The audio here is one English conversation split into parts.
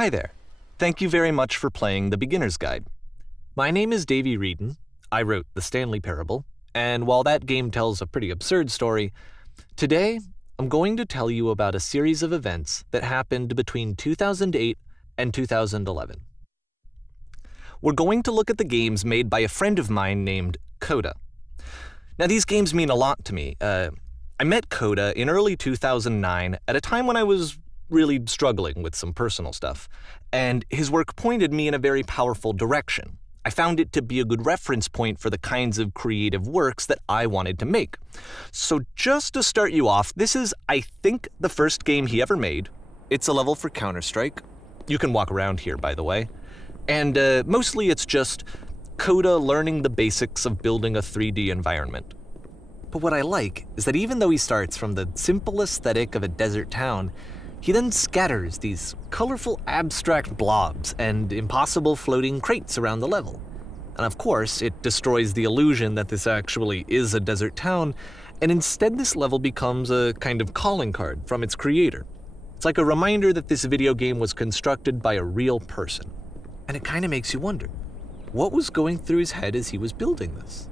Hi there. Thank you very much for playing The Beginner's Guide. My name is Davey Wreden. I wrote The Stanley Parable, and while that game tells a pretty absurd story, today I'm going to tell you about a series of events that happened between 2008 and 2011. We're going to look at the games made by a friend of mine named Coda. Now, these games mean a lot to me. I met Coda in early 2009 at a time when I was really struggling with some personal stuff, and his work pointed me in a very powerful direction. I found it to be a good reference point for the kinds of creative works that I wanted to make. So just to start you off, this is, I think, the first game he ever made. It's a level for Counter-Strike. You can walk around here, by the way. And mostly it's just Coda learning the basics of building a 3D environment. But what I like is that even though he starts from the simple aesthetic of a desert town, he then scatters these colorful abstract blobs and impossible floating crates around the level. And of course, it destroys the illusion that this actually is a desert town, and instead this level becomes a kind of calling card from its creator. It's like a reminder that this video game was constructed by a real person. And it kind of makes you wonder, what was going through his head as he was building this?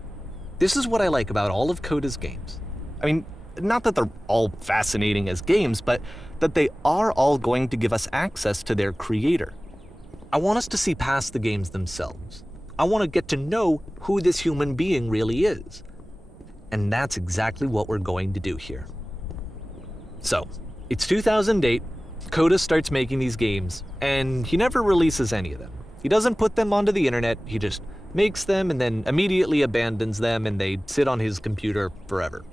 This is what I like about all of Coda's games. I mean, not that they're all fascinating as games, but that they are all going to give us access to their creator. I want us to see past the games themselves. I want to get to know who this human being really is. And that's exactly what we're going to do here. So, it's 2008, Coda starts making these games, and he never releases any of them. He doesn't put them onto the internet, he just makes them and then immediately abandons them, and they sit on his computer forever.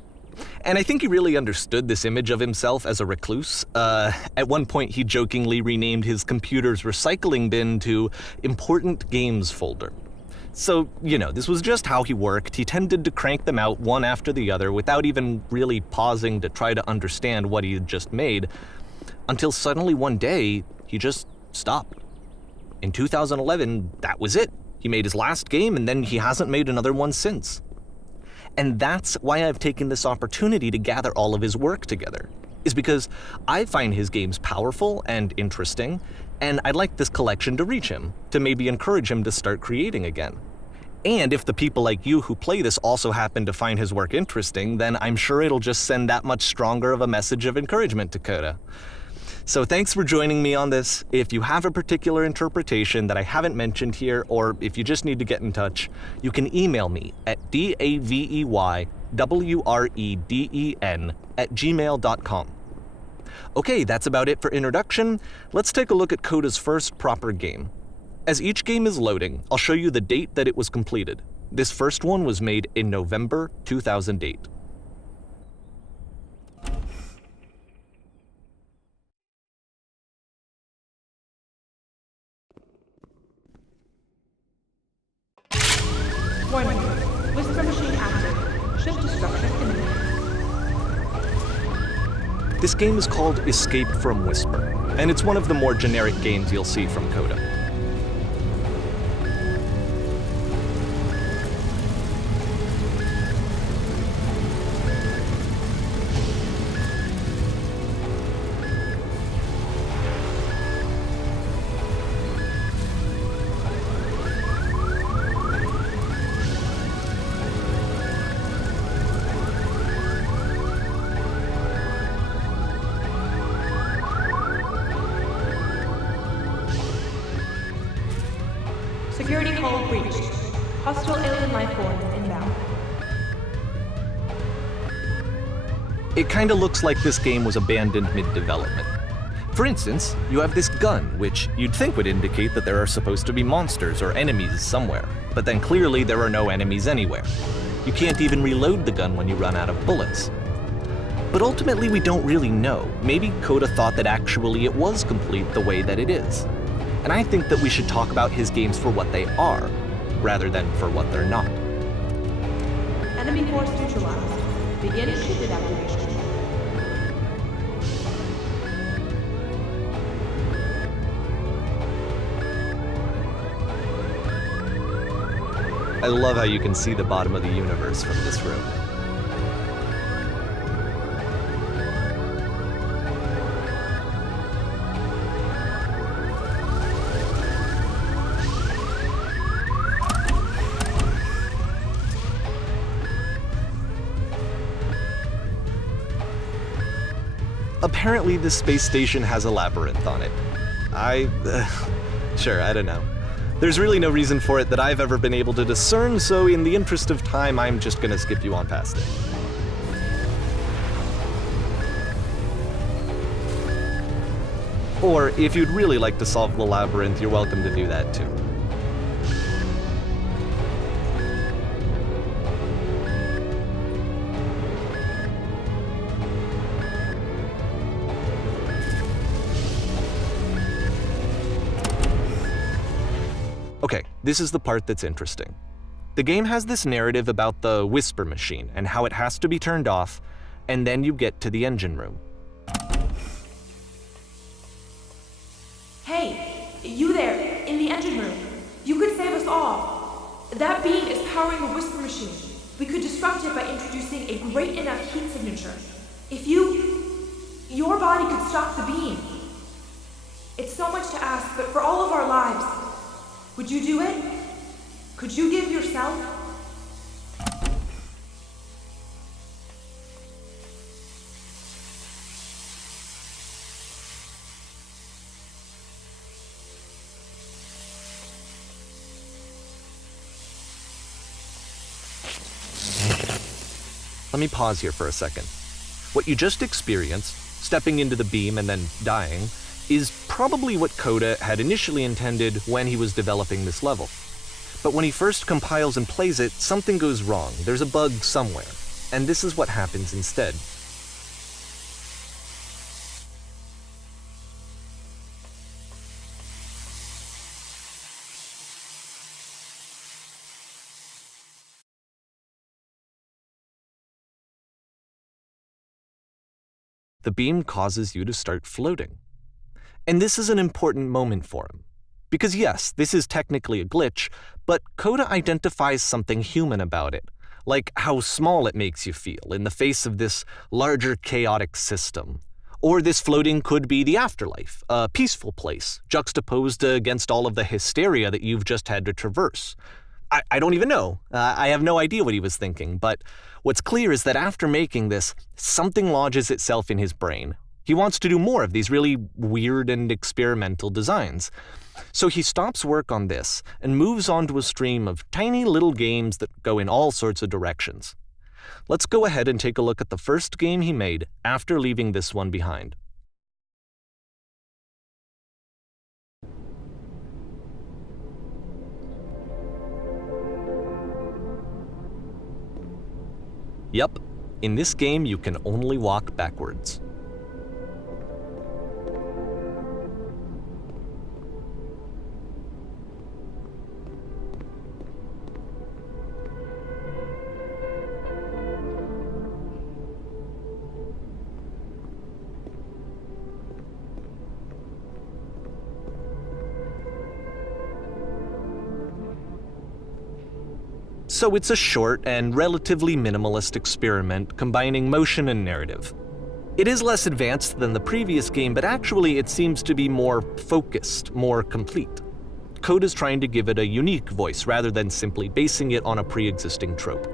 And I think he really understood this image of himself as a recluse. At one point, he jokingly renamed his computer's recycling bin to Important Games Folder. So, this was just how he worked. He tended to crank them out one after the other without even really pausing to try to understand what he had just made, until suddenly one day, he just stopped. In 2011, that was it. He made his last game, and then he hasn't made another one since. And that's why I've taken this opportunity to gather all of his work together, is because I find his games powerful and interesting, and I'd like this collection to reach him, to maybe encourage him to start creating again. And if the people like you who play this also happen to find his work interesting, then I'm sure it'll just send that much stronger of a message of encouragement to Coda. So thanks for joining me on this. If you have a particular interpretation that I haven't mentioned here, or if you just need to get in touch, you can email me at daveywreden@gmail.com. Okay, that's about it for introduction. Let's take a look at Coda's first proper game. As each game is loading, I'll show you the date that it was completed. This first one was made in November 2008. Warning. Whisper machine active. Shift to structure imminent. This game is called Escape from Whisper, and it's one of the more generic games you'll see from Coda. Security call breached. Hostile alien life forms inbound. It kinda looks like this game was abandoned mid-development. For instance, you have this gun, which you'd think would indicate that there are supposed to be monsters or enemies somewhere, but then clearly there are no enemies anywhere. You can't even reload the gun when you run out of bullets. But ultimately we don't really know. Maybe Coda thought that actually it was complete the way that it is. And I think that we should talk about his games for what they are, rather than for what they're not. Enemy force neutralized. Begin ship evacuation. I love how you can see the bottom of the universe from this room. Apparently, this space station has a labyrinth on it. Sure, I don't know. There's really no reason for it that I've ever been able to discern, so in the interest of time, I'm just gonna skip you on past it. Or, if you'd really like to solve the labyrinth, you're welcome to do that too. Okay, this is the part that's interesting. The game has this narrative about the Whisper Machine and how it has to be turned off, and then you get to the engine room. Hey, you there, in the engine room. You could save us all. That beam is powering the Whisper Machine. We could disrupt it by introducing a great enough heat signature. If your body could stop the beam. It's so much to ask, but for all of our lives, would you do it? Could you give yourself? Let me pause here for a second. What you just experienced, stepping into the beam and then dying, is probably what Coda had initially intended when he was developing this level. But when he first compiles and plays it, something goes wrong. There's a bug somewhere. And this is what happens instead. The beam causes you to start floating. And this is an important moment for him. Because yes, this is technically a glitch, but Coda identifies something human about it, like how small it makes you feel in the face of this larger chaotic system. Or this floating could be the afterlife, a peaceful place, juxtaposed against all of the hysteria that you've just had to traverse. I don't even know. I have no idea what he was thinking, but what's clear is that after making this, something lodges itself in his brain. He wants to do more of these really weird and experimental designs. So he stops work on this and moves on to a stream of tiny little games that go in all sorts of directions. Let's go ahead and take a look at the first game he made after leaving this one behind. Yep, in this game you can only walk backwards. So it's a short and relatively minimalist experiment combining motion and narrative. It is less advanced than the previous game, but actually it seems to be more focused, more complete. Coda's trying to give it a unique voice rather than simply basing it on a pre-existing trope.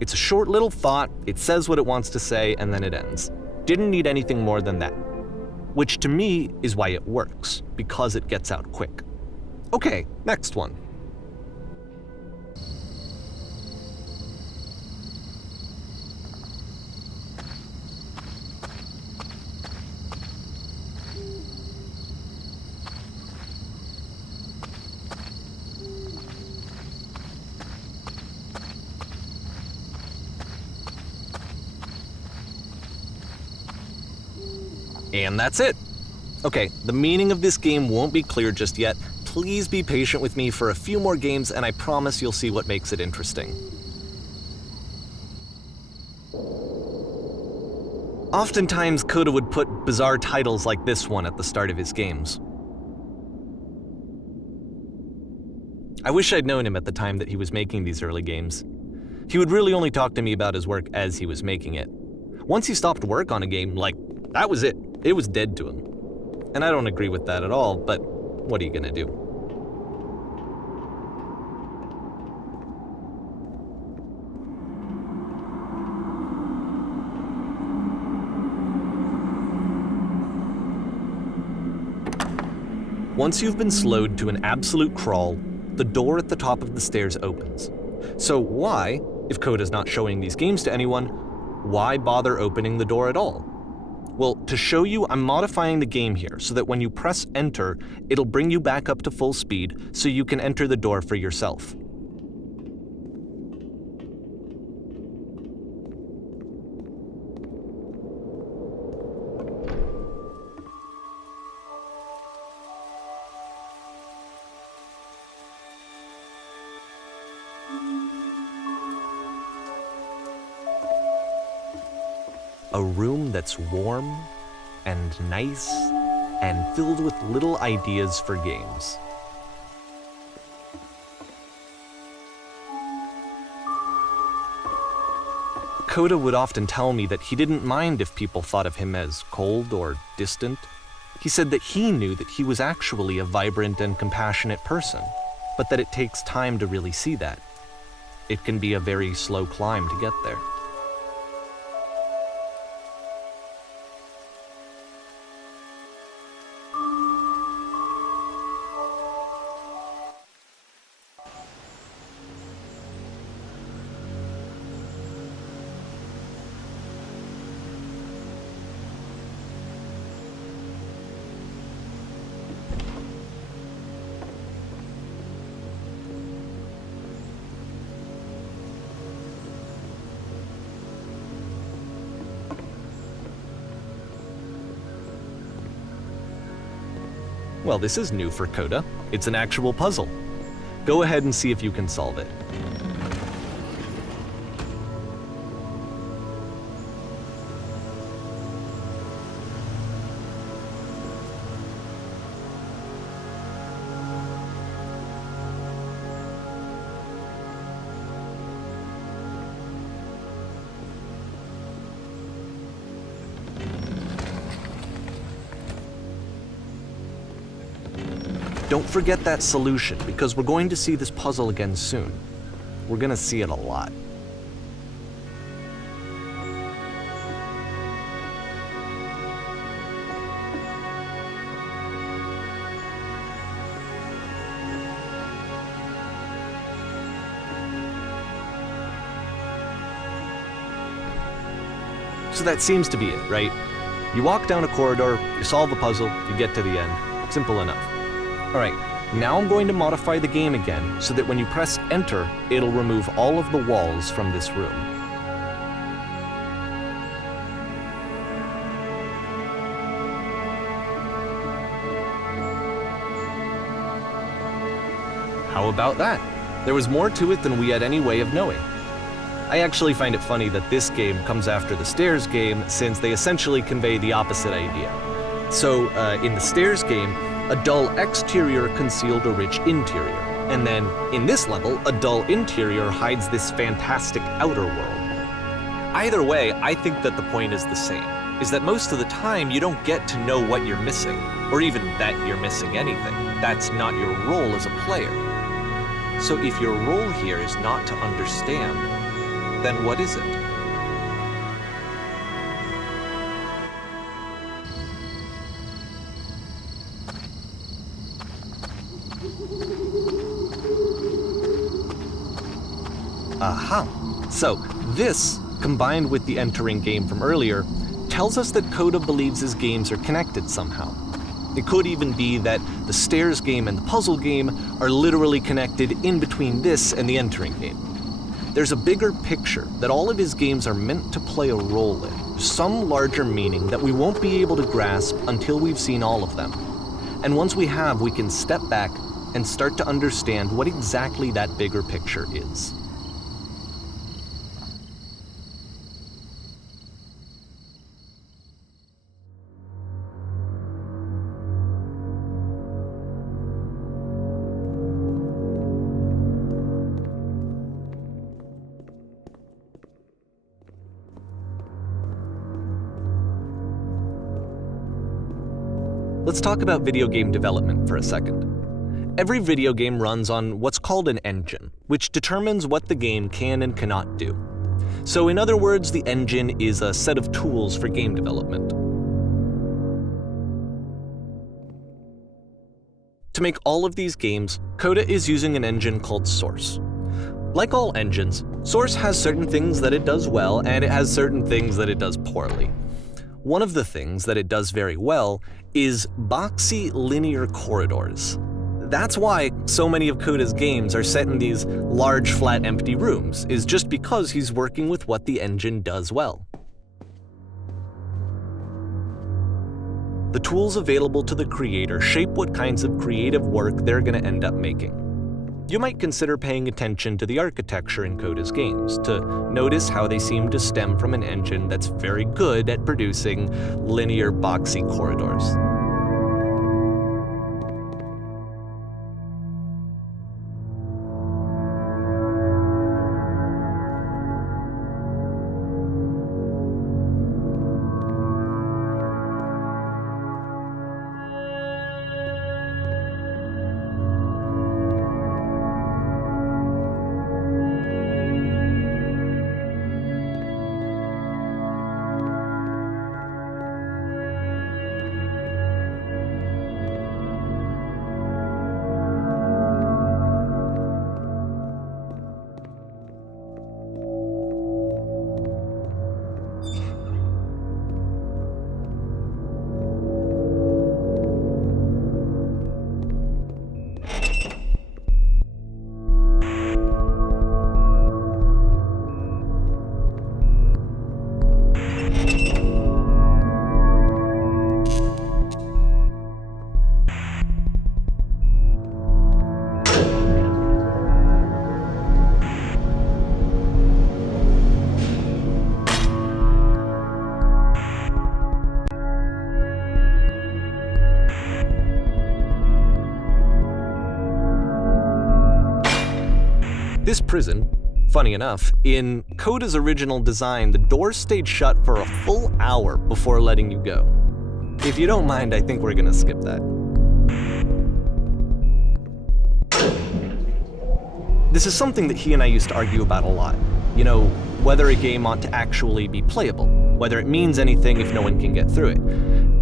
It's a short little thought, it says what it wants to say, and then it ends. Didn't need anything more than that. Which to me is why it works, because it gets out quick. Okay, next one. And that's it. Okay, the meaning of this game won't be clear just yet. Please be patient with me for a few more games and I promise you'll see what makes it interesting. Oftentimes, Coda would put bizarre titles like this one at the start of his games. I wish I'd known him at the time that he was making these early games. He would really only talk to me about his work as he was making it. Once he stopped work on a game, that was it. It was dead to him. And I don't agree with that at all, but what are you gonna do? Once you've been slowed to an absolute crawl, the door at the top of the stairs opens. So why, if Coda's not showing these games to anyone, why bother opening the door at all? Well, to show you, I'm modifying the game here so that when you press enter, it'll bring you back up to full speed so you can enter the door for yourself. A room that's warm and nice and filled with little ideas for games. Coda would often tell me that he didn't mind if people thought of him as cold or distant. He said that he knew that he was actually a vibrant and compassionate person, but that it takes time to really see that. It can be a very slow climb to get there. Well, this is new for Coda. It's an actual puzzle. Go ahead and see if you can solve it. Don't forget that solution, because we're going to see this puzzle again soon. We're gonna see it a lot. So that seems to be it, right? You walk down a corridor, you solve the puzzle, you get to the end. Simple enough. Alright, now I'm going to modify the game again so that when you press enter, it'll remove all of the walls from this room. How about that? There was more to it than we had any way of knowing. I actually find it funny that this game comes after the Stairs game, since they essentially convey the opposite idea. So, in the Stairs game, a dull exterior concealed a rich interior. And then, in this level, a dull interior hides this fantastic outer world. Either way, I think that the point is the same, is that most of the time you don't get to know what you're missing, or even that you're missing anything. That's not your role as a player. So if your role here is not to understand, then what is it? Aha! So, this, combined with the entering game from earlier, tells us that Coda believes his games are connected somehow. It could even be that the Stairs game and the puzzle game are literally connected in between this and the entering game. There's a bigger picture that all of his games are meant to play a role in, some larger meaning that we won't be able to grasp until we've seen all of them. And once we have, we can step back and start to understand what exactly that bigger picture is. let's talk about video game development for a second. Every video game runs on what's called an engine, which determines what the game can and cannot do. So in other words, the engine is a set of tools for game development. To make all of these games, Coda is using an engine called Source. Like all engines, Source has certain things that it does well, and it has certain things that it does poorly. One of the things that it does very well is boxy linear corridors. That's why so many of Coda's games are set in these large, flat, empty rooms, is just because he's working with what the engine does well. The tools available to the creator shape what kinds of creative work they're going to end up making. You might consider paying attention to the architecture in Coda's games to notice how they seem to stem from an engine that's very good at producing linear, boxy corridors. This prison, funny enough, in Coda's original design, the doors stayed shut for a full hour before letting you go. If you don't mind, I think we're gonna skip that. This is something that he and I used to argue about a lot. You know, whether a game ought to actually be playable, whether it means anything if no one can get through it.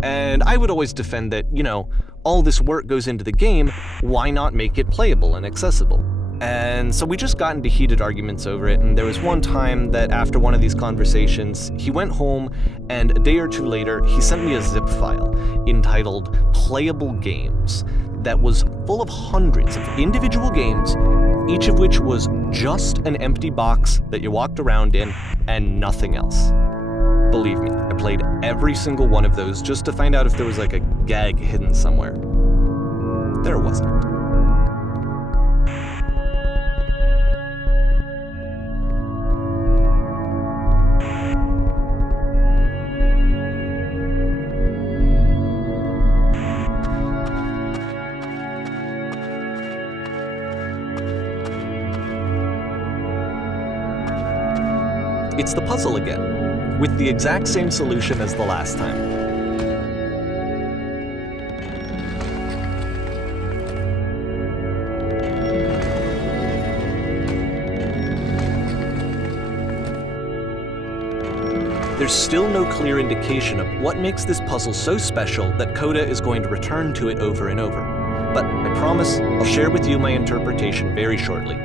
And I would always defend that, you know, all this work goes into the game, why not make it playable and accessible? And so we just got into heated arguments over it, and there was one time that after one of these conversations, he went home, and a day or two later, he sent me a zip file entitled Playable Games that was full of hundreds of individual games, each of which was just an empty box that you walked around in and nothing else. Believe me, I played every single one of those just to find out if there was like a gag hidden somewhere. There wasn't. It's the puzzle again, with the exact same solution as the last time. There's still no clear indication of what makes this puzzle so special that Coda is going to return to it over and over. But I promise I'll share with you my interpretation very shortly.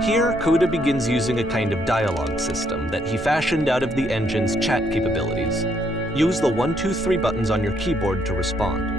Here, Coda begins using a kind of dialogue system that he fashioned out of the engine's chat capabilities. Use the 1, 2, 3 buttons on your keyboard to respond.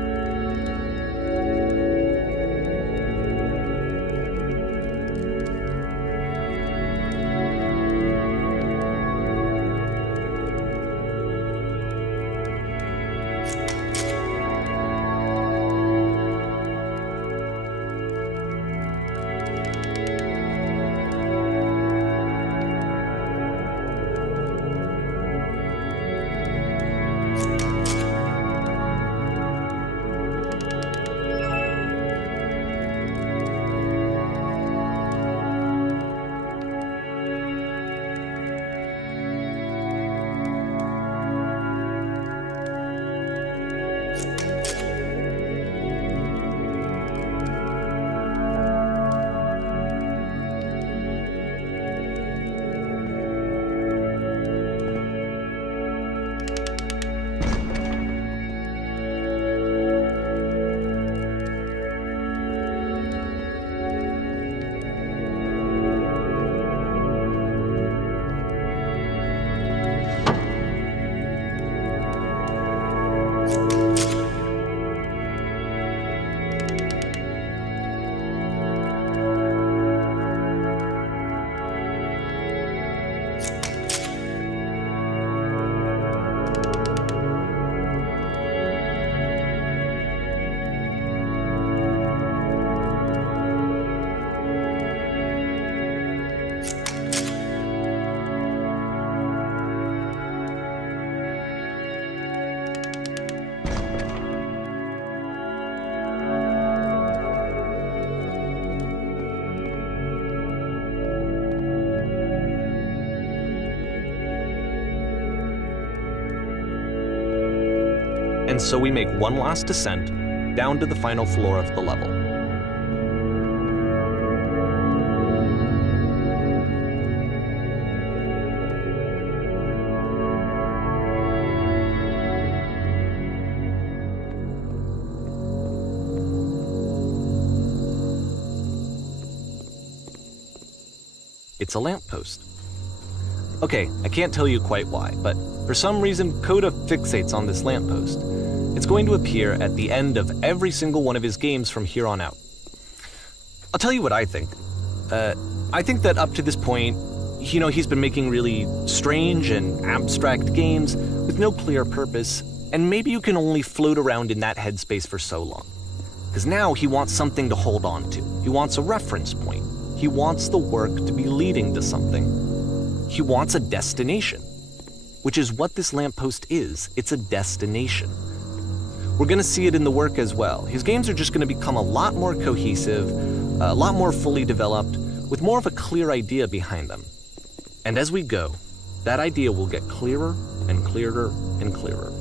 and so we make one last descent down to the final floor of the level. It's a lamppost. Okay, I can't tell you quite why, but for some reason Coda fixates on this lamppost. It's going to appear at the end of every single one of his games from here on out. I'll tell you what I think. I think that up to this point, he's been making really strange and abstract games with no clear purpose, and maybe you can only float around in that headspace for so long. Because now he wants something to hold on to. He wants a reference point. He wants the work to be leading to something. He wants a destination, which is what this lamppost is. It's a destination. We're going to see it in the work as well. His games are just going to become a lot more cohesive, a lot more fully developed, with more of a clear idea behind them. And as we go, that idea will get clearer and clearer and clearer.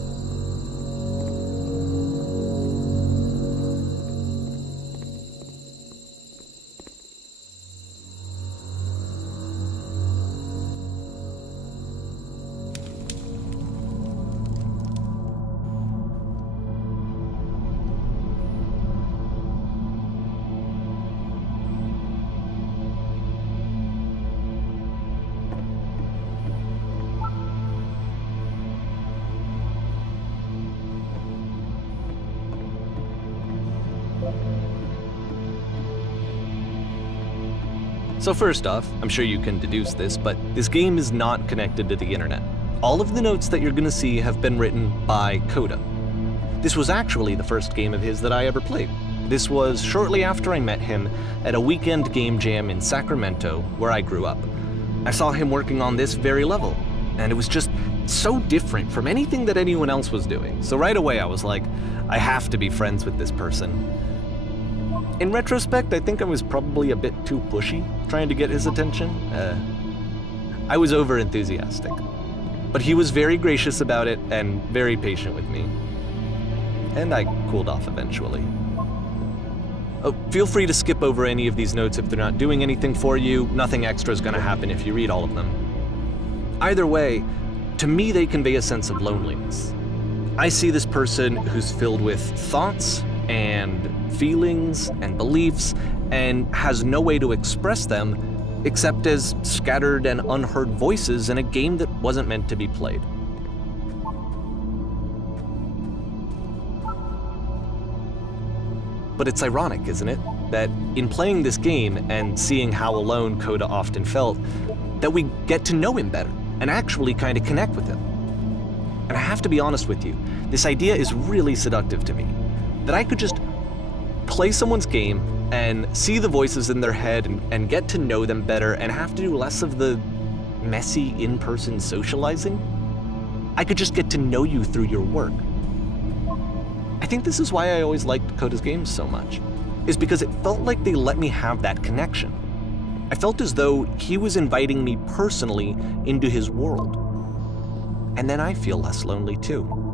So first off, I'm sure you can deduce this, but this game is not connected to the internet. All of the notes that you're going to see have been written by Coda. This was actually the first game of his that I ever played. This was shortly after I met him at a weekend game jam in Sacramento, where I grew up. I saw him working on this very level, and it was just so different from anything that anyone else was doing. So right away I was like, I have to be friends with this person. In retrospect, I think I was probably a bit too pushy trying to get his attention. I was over-enthusiastic. But he was very gracious about it and very patient with me. And I cooled off eventually. Oh, feel free to skip over any of these notes if they're not doing anything for you. Nothing extra is going to happen if you read all of them. Either way, to me they convey a sense of loneliness. I see this person who's filled with thoughts and feelings and beliefs and has no way to express them except as scattered and unheard voices in a game that wasn't meant to be played. But it's ironic, isn't it, that in playing this game and seeing how alone Coda often felt, that we get to know him better and actually kind of connect with him. And I have to be honest with you, this idea is really seductive to me. That I could just play someone's game and see the voices in their head and get to know them better and have to do less of the messy in-person socializing. I could just get to know you through your work. I think this is why I always liked Coda's games so much, is because it felt like they let me have that connection. I felt as though he was inviting me personally into his world. And then I feel less lonely too.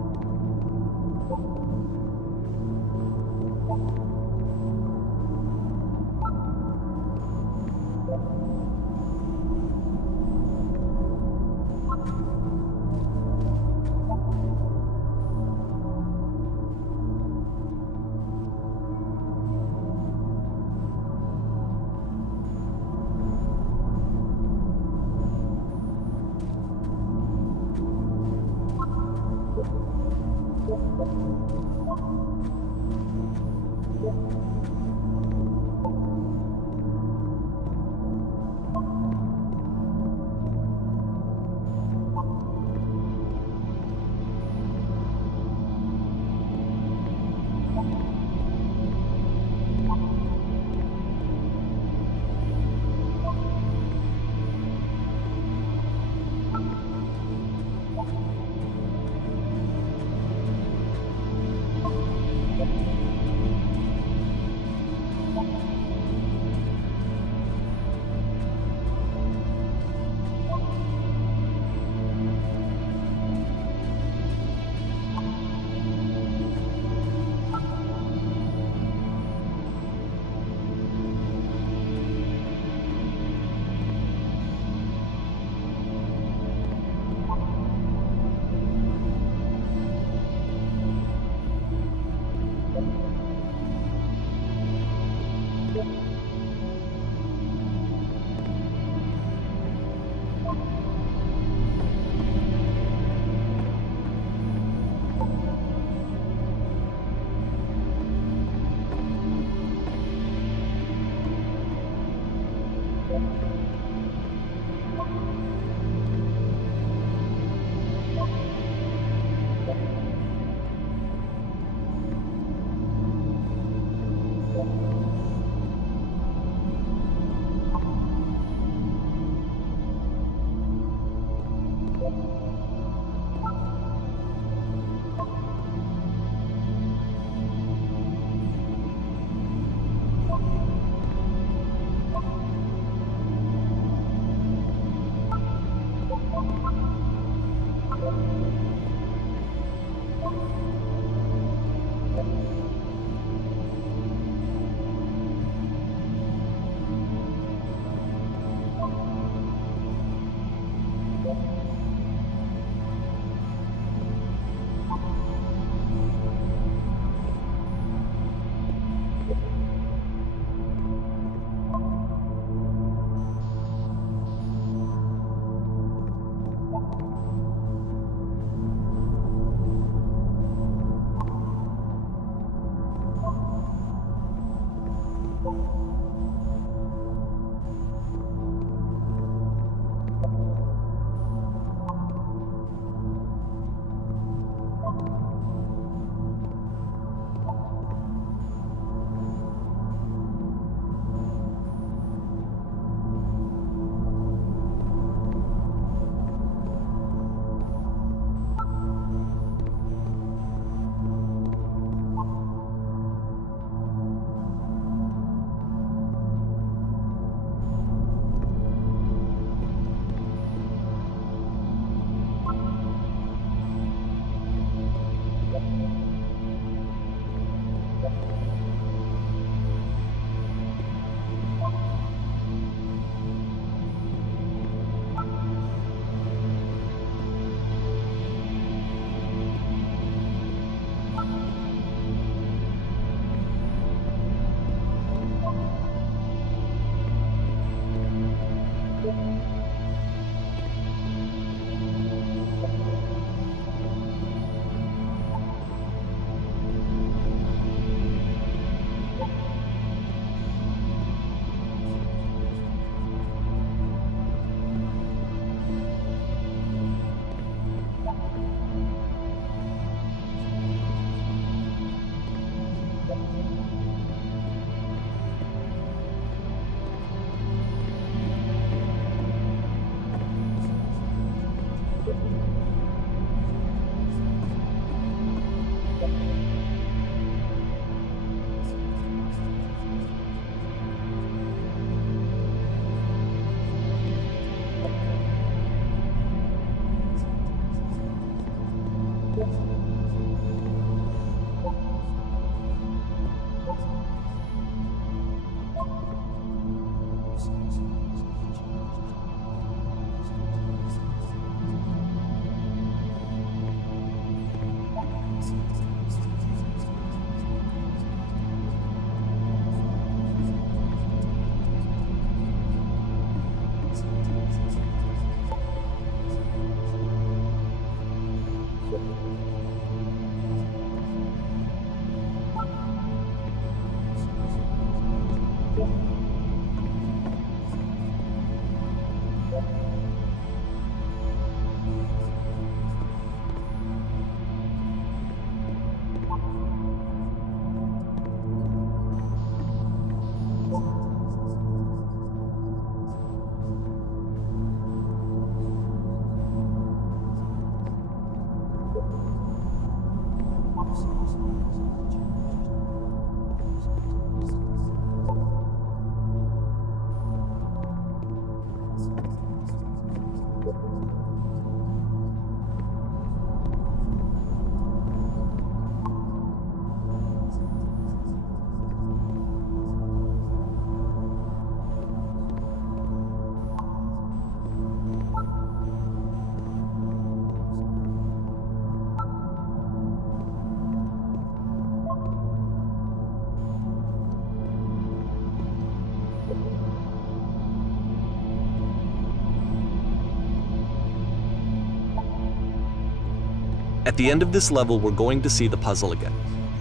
At the end of this level, we're going to see the puzzle again.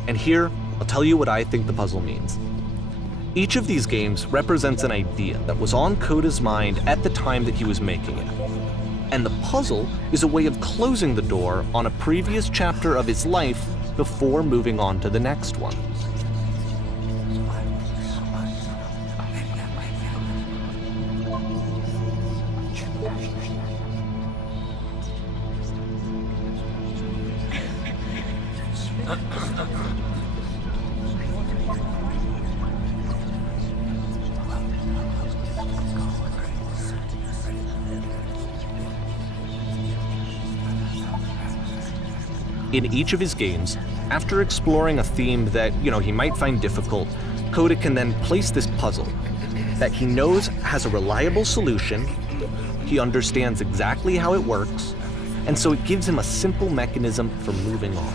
And here, I'll tell you what I think the puzzle means. Each of these games represents an idea that was on Coda's mind at the time that he was making it. And the puzzle is a way of closing the door on a previous chapter of his life before moving on to the next one. In each of his games, after exploring a theme that, he might find difficult, Kotick can then place this puzzle that he knows has a reliable solution, he understands exactly how it works, and so it gives him a simple mechanism for moving on.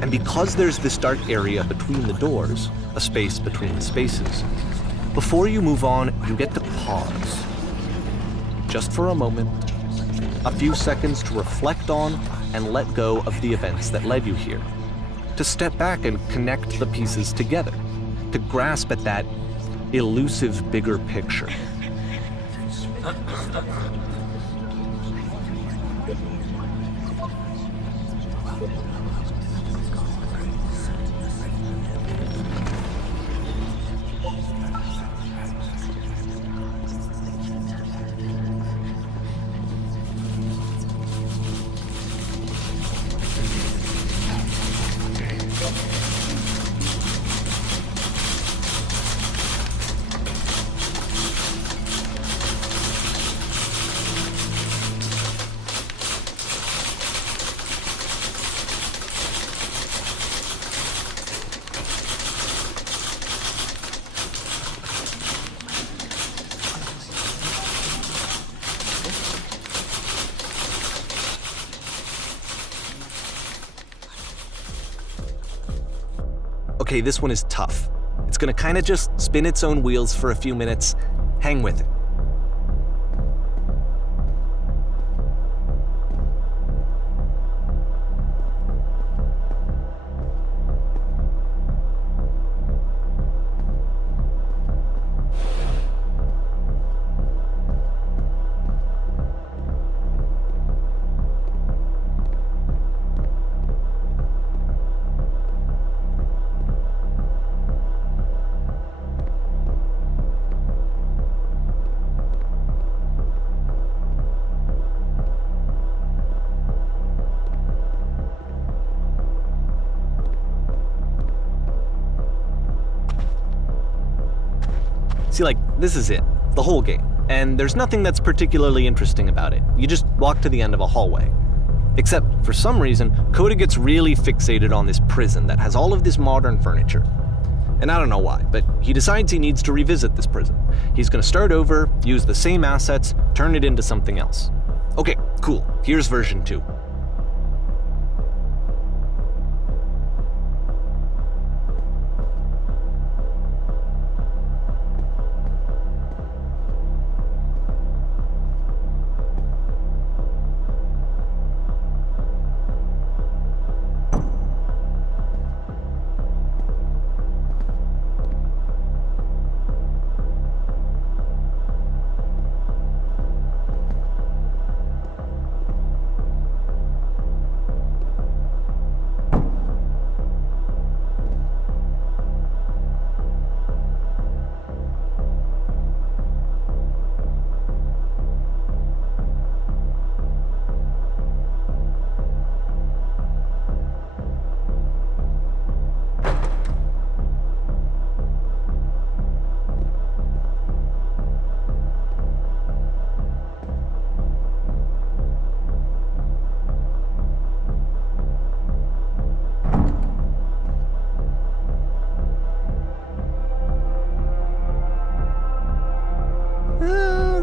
And because there's this dark area between the doors, a space between the spaces, before you move on, you get to pause. Just for a moment, a few seconds to reflect on and let go of the events that led you here. To step back and connect the pieces together. To grasp at that elusive bigger picture. Okay, this one is tough. It's gonna kind of just spin its own wheels for a few minutes. Hang with it. See, this is it. The whole game. And there's nothing that's particularly interesting about it. You just walk to the end of a hallway. Except, for some reason, Kotick gets really fixated on this prison that has all of this modern furniture. And I don't know why, but he decides he needs to revisit this prison. He's gonna start over, use the same assets, turn it into something else. Okay, cool. Here's version 2.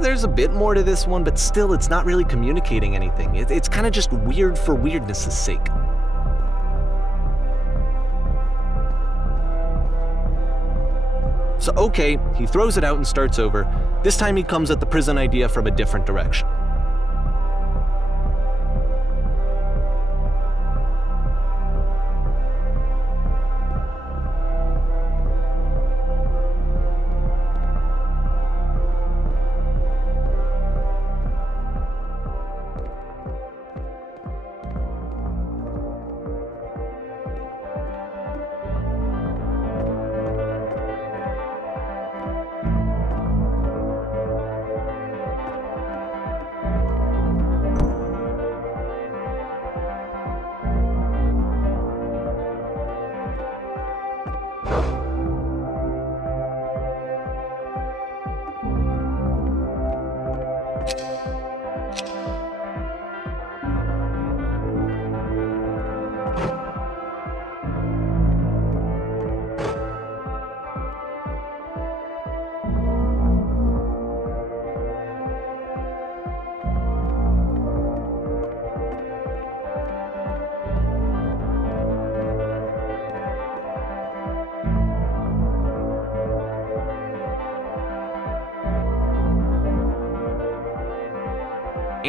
There's a bit more to this one, but still it's not really communicating anything. It's kind of just weird for weirdness' sake. So okay, he throws it out and starts over. This time he comes at the prison idea from a different direction.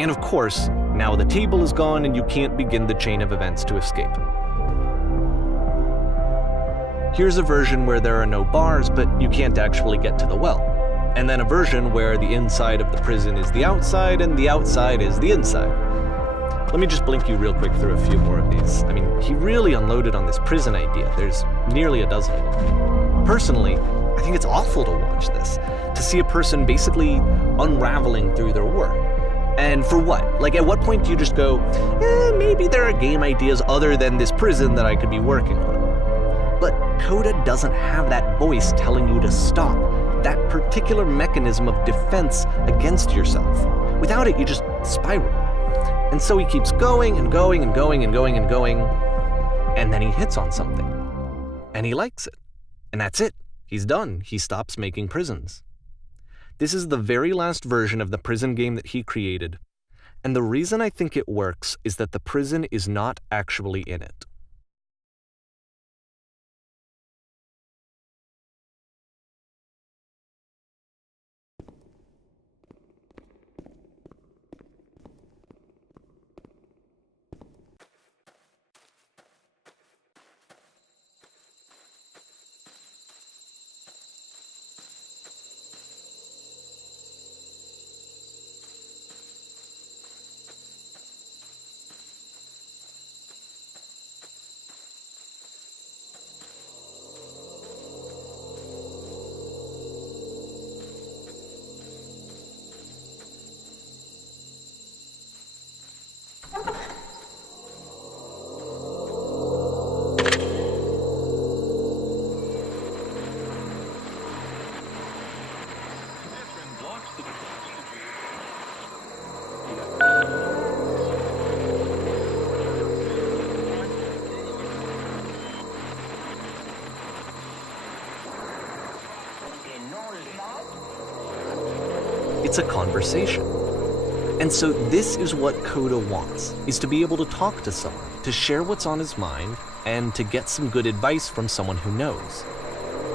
And of course, now the table is gone and you can't begin the chain of events to escape. Here's a version where there are no bars, but you can't actually get to the well. And then a version where the inside of the prison is the outside and the outside is the inside. Let me just blink you real quick through a few more of these. I mean, he really unloaded on this prison idea. There's nearly a dozen. Personally, I think it's awful to watch this, to see a person basically unraveling through their work. And for what? Like, at what point do you just go, maybe there are game ideas other than this prison that I could be working on? But Coda doesn't have that voice telling you to stop, that particular mechanism of defense against yourself. Without it, you just spiral. And so he keeps going and going and going and going and going, and then he hits on something. And he likes it. And that's it. He's done. He stops making prisons. This is the very last version of the prison game that he created. And the reason I think it works is that the prison is not actually in it. It's a conversation. And so this is what Coda wants, is to be able to talk to someone, to share what's on his mind, and to get some good advice from someone who knows.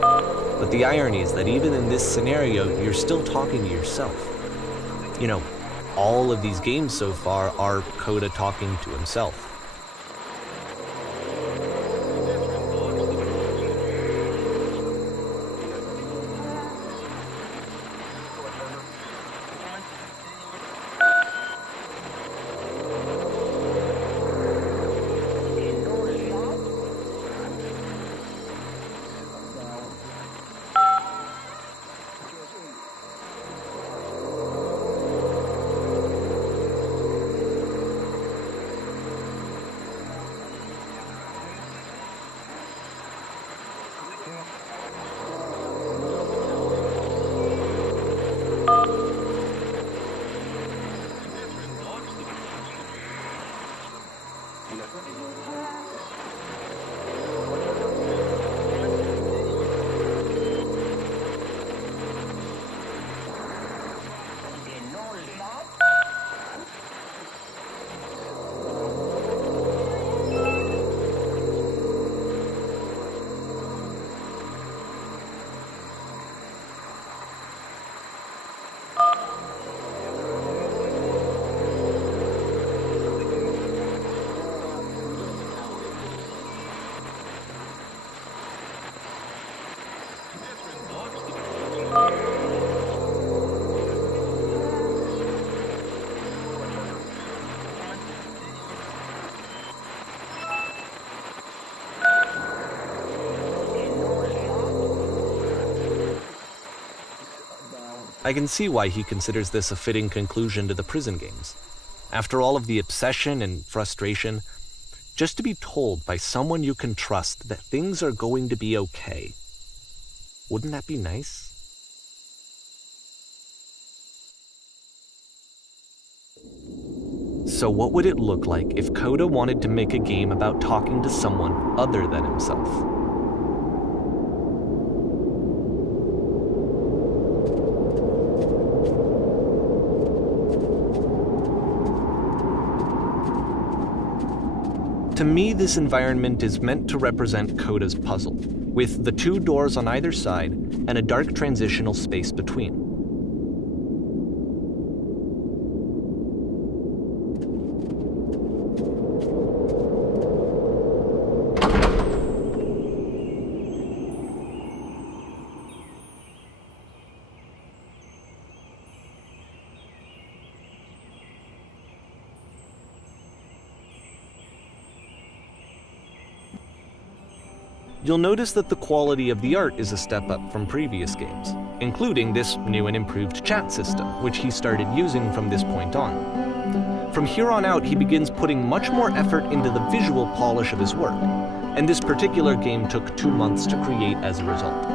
But the irony is that even in this scenario, you're still talking to yourself. You know, all of these games so far are Coda talking to himself. I can see why he considers this a fitting conclusion to the prison games. After all of the obsession and frustration, just to be told by someone you can trust that things are going to be okay. Wouldn't that be nice? So what would it look like if Coda wanted to make a game about talking to someone other than himself? To me, this environment is meant to represent Coda's puzzle, with the two doors on either side and a dark transitional space between. you'll notice that the quality of the art is a step up from previous games, including this new and improved chat system, which he started using from this point on. From here on out, he begins putting much more effort into the visual polish of his work, and this particular game took 2 months to create as a result.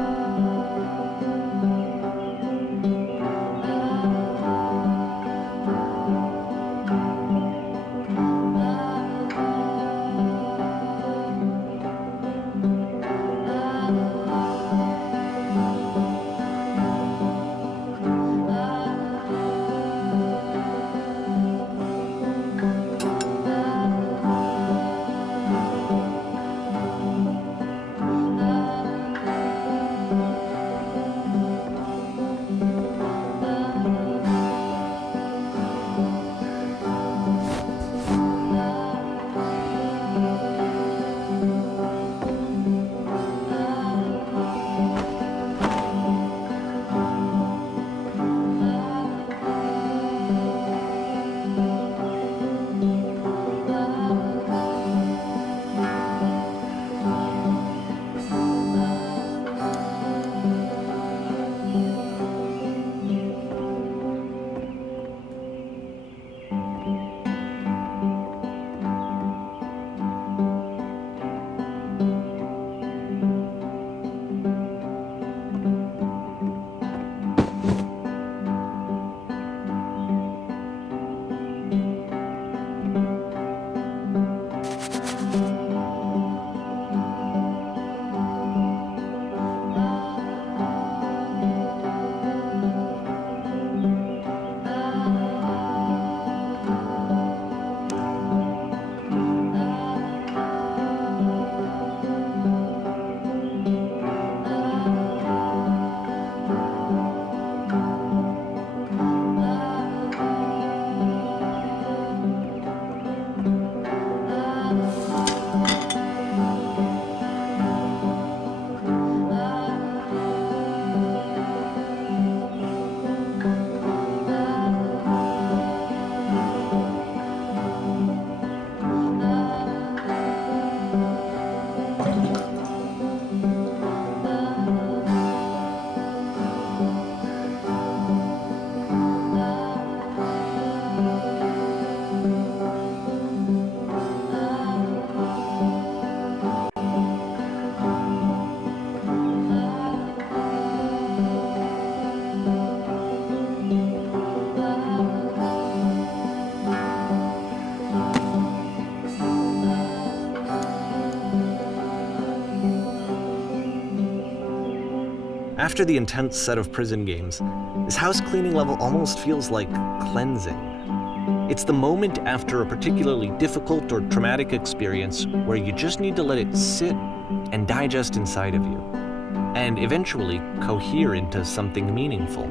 After the intense set of prison games, this house cleaning level almost feels like cleansing. It's the moment after a particularly difficult or traumatic experience where you just need to let it sit and digest inside of you, and eventually cohere into something meaningful.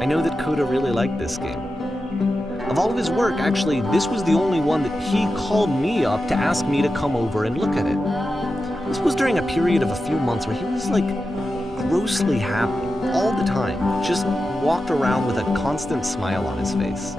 I know that Coda really liked this game. Of all of his work, actually, this was the only one that he called me up to ask me to come over and look at it. This was during a period of a few months where he was like grossly happy all the time, just walked around with a constant smile on his face.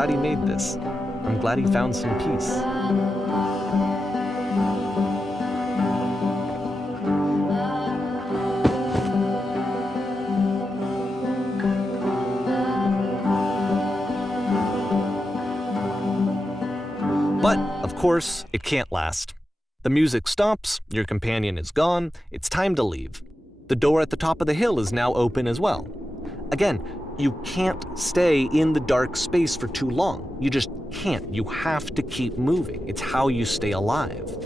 glad he made this. I'm glad he found some peace. But, of course, it can't last. The music stops, your companion is gone, it's time to leave. The door at the top of the hill is now open as well. Again, you can't stay in the dark space for too long. You just can't. You have to keep moving. It's how you stay alive.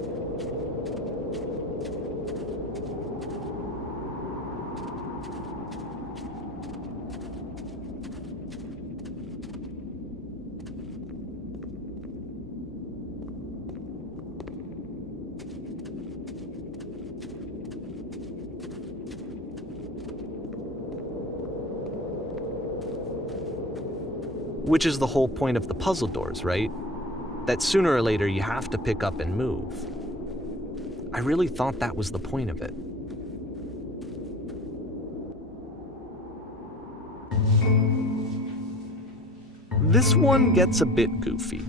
Which is the whole point of the puzzle doors, right? That sooner or later you have to pick up and move. I really thought that was the point of it. This one gets a bit goofy.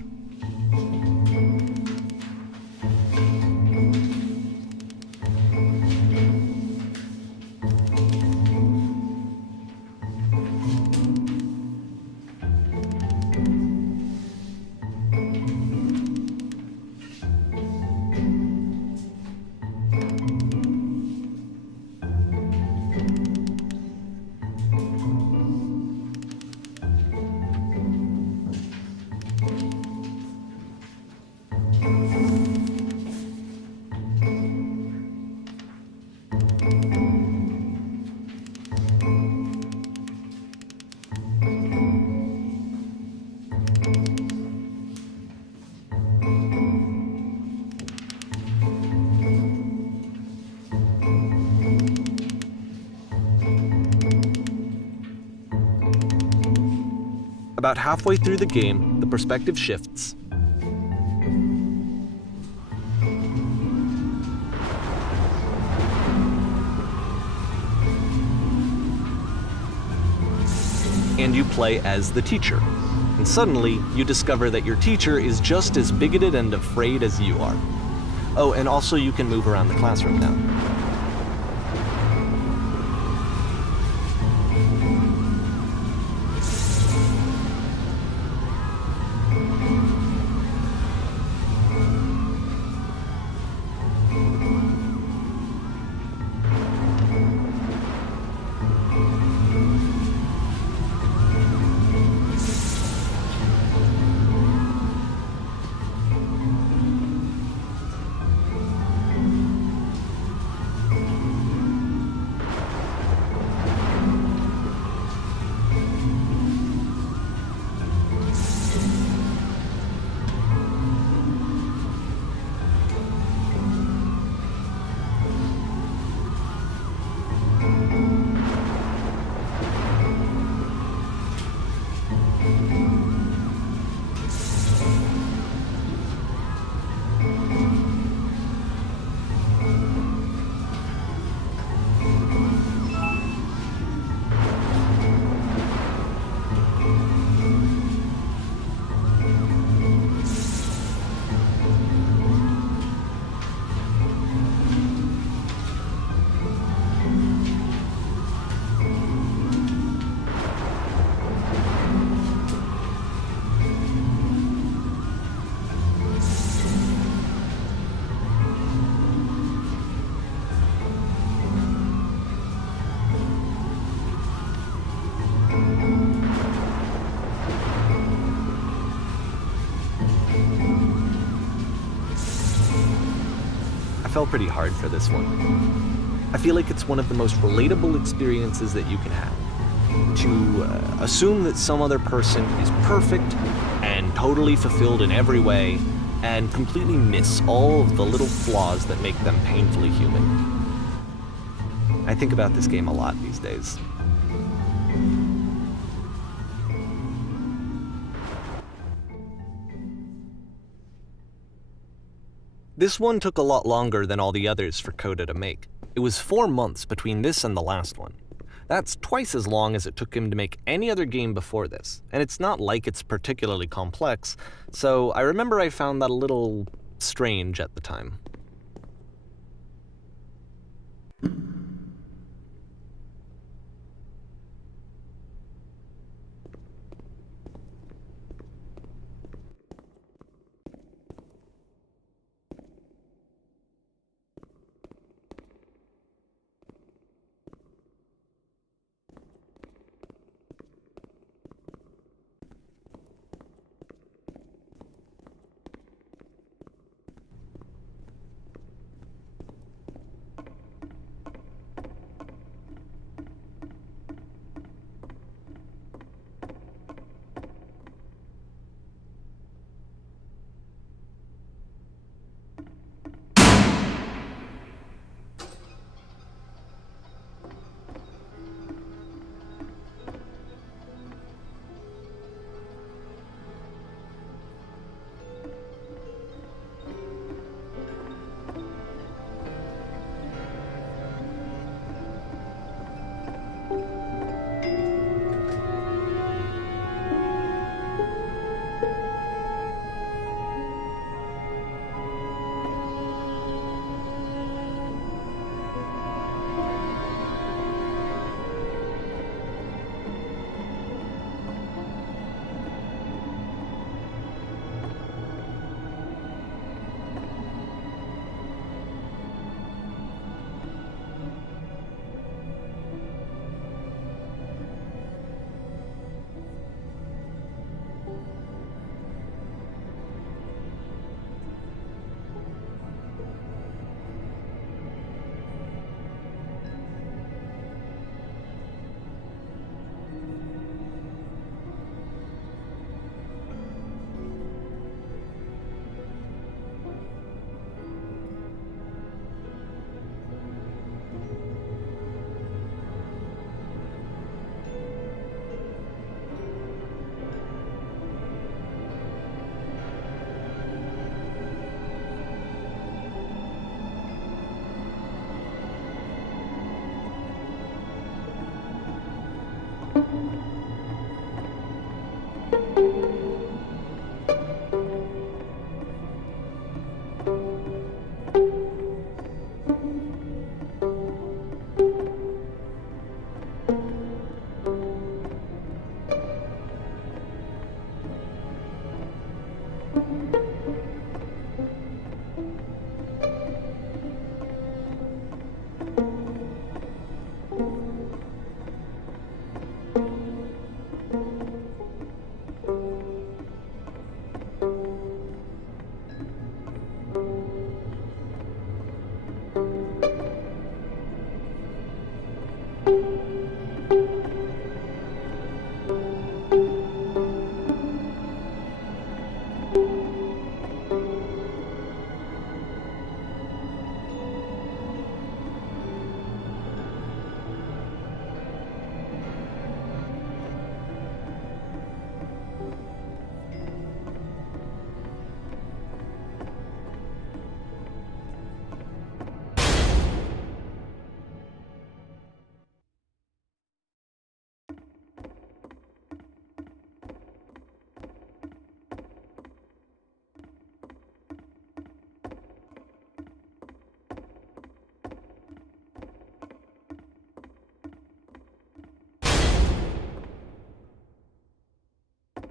About halfway through the game, the perspective shifts. And you play as the teacher. And suddenly, you discover that your teacher is just as bigoted and afraid as you are. Oh, and also you can move around the classroom now. Fell pretty hard for this one. I feel like it's one of the most relatable experiences that you can have. To assume that some other person is perfect and totally fulfilled in every way and completely miss all of the little flaws that make them painfully human. I think about this game a lot these days. This one took a lot longer than all the others for Coda to make. It was 4 months between this and the last one. That's twice as long as it took him to make any other game before this, and it's not like it's particularly complex, so I remember I found that a little strange at the time.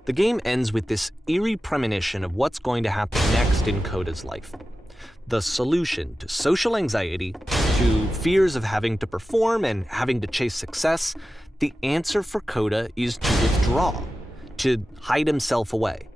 The game ends with this eerie premonition of what's going to happen next in Coda's life. The solution to social anxiety, to fears of having to perform and having to chase success, the answer for Coda is to withdraw, to hide himself away.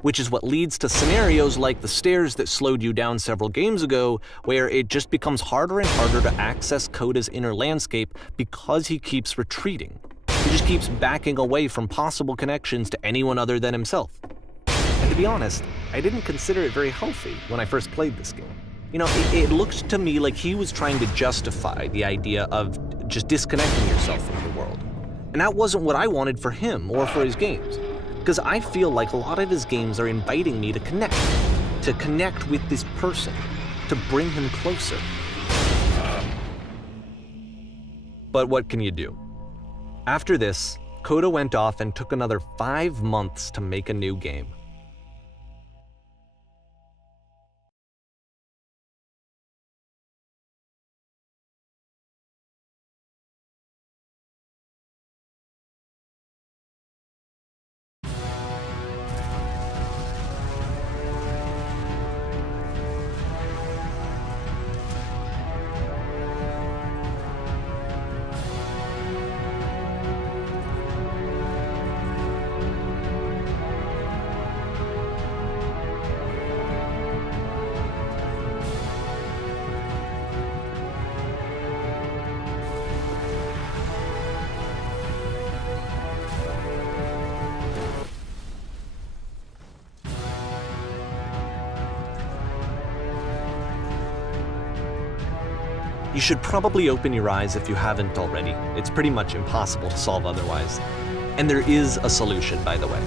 Which is what leads to scenarios like the stairs that slowed you down several games ago, where it just becomes harder and harder to access Coda's inner landscape because he keeps retreating. He just keeps backing away from possible connections to anyone other than himself. And to be honest, I didn't consider it very healthy when I first played this game. You know, it looked to me like he was trying to justify the idea of just disconnecting yourself from the world. And that wasn't what I wanted for him or for his games. Because I feel like a lot of his games are inviting me to connect with this person, to bring him closer. But what can you do? After this, Coda went off and took another 5 months to make a new game. You should probably open your eyes if you haven't already. It's pretty much impossible to solve otherwise. And there is a solution, by the way.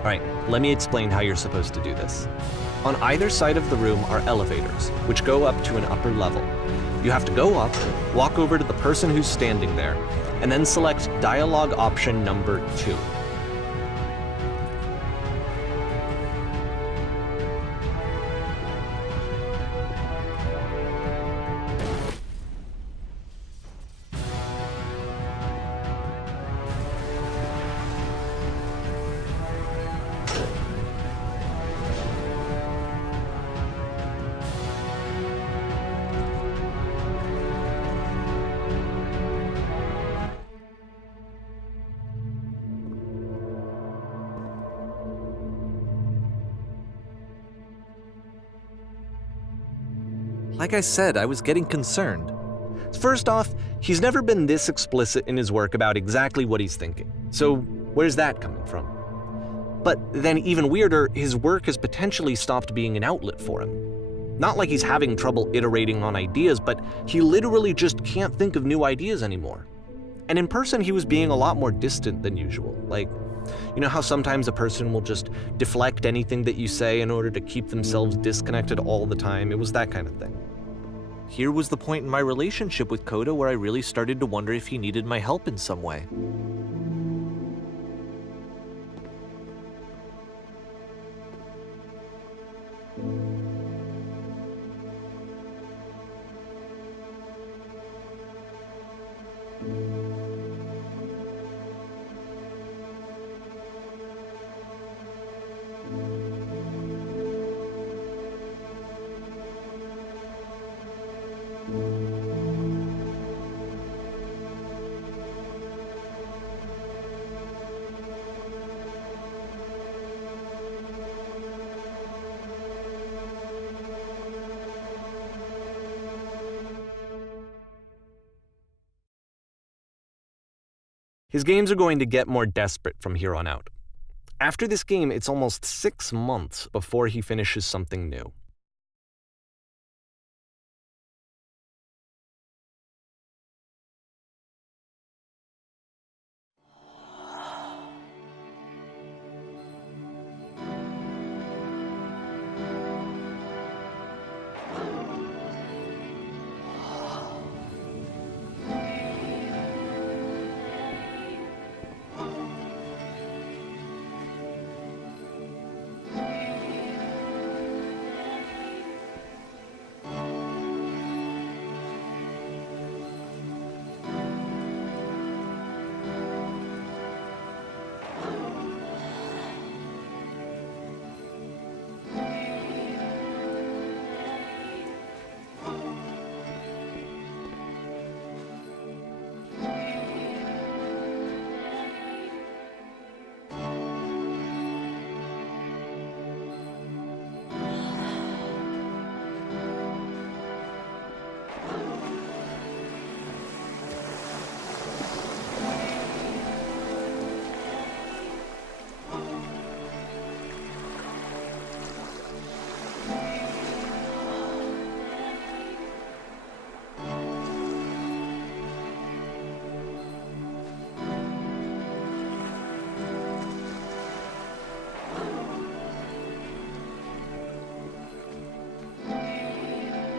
Alright, let me explain how you're supposed to do this. On either side of the room are elevators, which go up to an upper level. You have to go up, walk over to the person who's standing there, and then select dialogue option number 2. Like I said, I was getting concerned. First off, he's never been this explicit in his work about exactly what he's thinking. So where's that coming from? But then even weirder, his work has potentially stopped being an outlet for him. Not like he's having trouble iterating on ideas, but he literally just can't think of new ideas anymore. And in person, he was being a lot more distant than usual. Like, you know how sometimes a person will just deflect anything that you say in order to keep themselves disconnected all the time? It was that kind of thing. Here was the point in my relationship with Coda where I really started to wonder if he needed my help in some way. His games are going to get more desperate from here on out. After this game, it's almost 6 months before he finishes something new.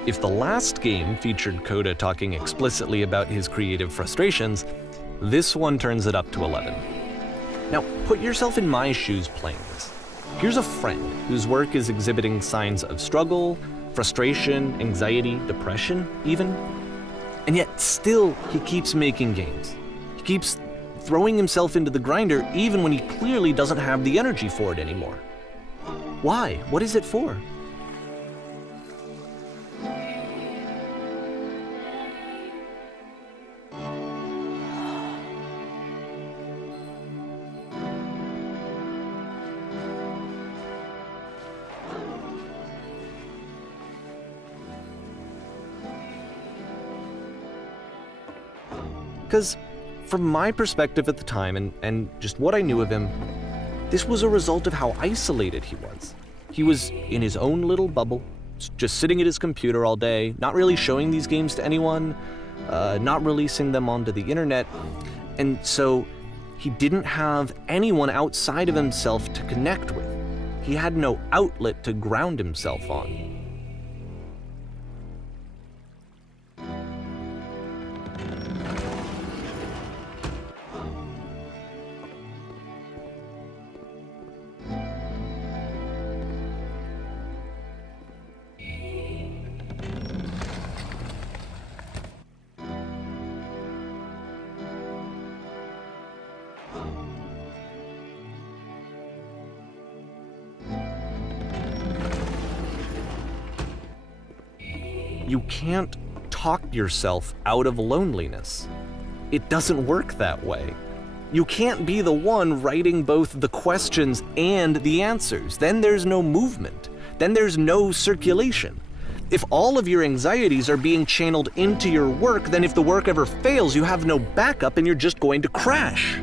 If the last game featured Coda talking explicitly about his creative frustrations, this one turns it up to 11. Now, put yourself in my shoes playing this. Here's a friend whose work is exhibiting signs of struggle, frustration, anxiety, depression, even. And yet, still, he keeps making games. He keeps throwing himself into the grinder even when he clearly doesn't have the energy for it anymore. Why? What is it for? Because from my perspective at the time and just what I knew of him, this was a result of how isolated he was. He was in his own little bubble, just sitting at his computer all day, not really showing these games to anyone, not releasing them onto the internet, and so he didn't have anyone outside of himself to connect with. He had no outlet to ground himself on. You can't talk yourself out of loneliness. It doesn't work that way. You can't be the one writing both the questions and the answers. Then there's no movement. Then there's no circulation. If all of your anxieties are being channeled into your work, then if the work ever fails, you have no backup and you're just going to crash.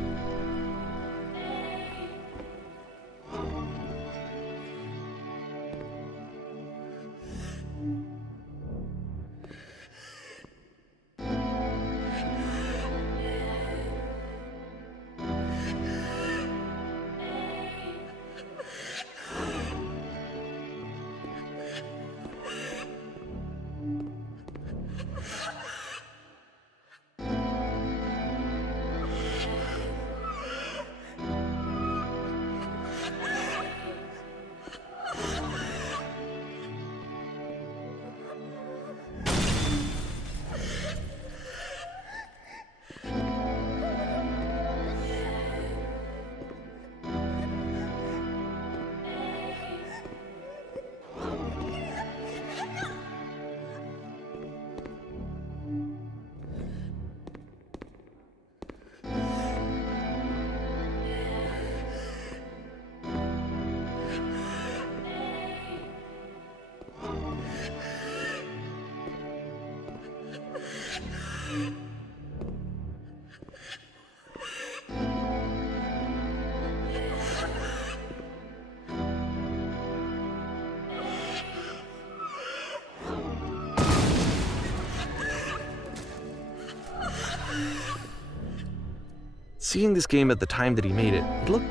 Seeing this game at the time that he made it, it looked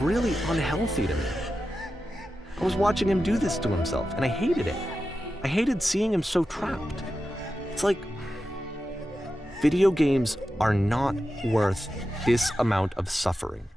really unhealthy to me. I was watching him do this to himself, and I hated it. I hated seeing him so trapped. It's like, video games are not worth this amount of suffering.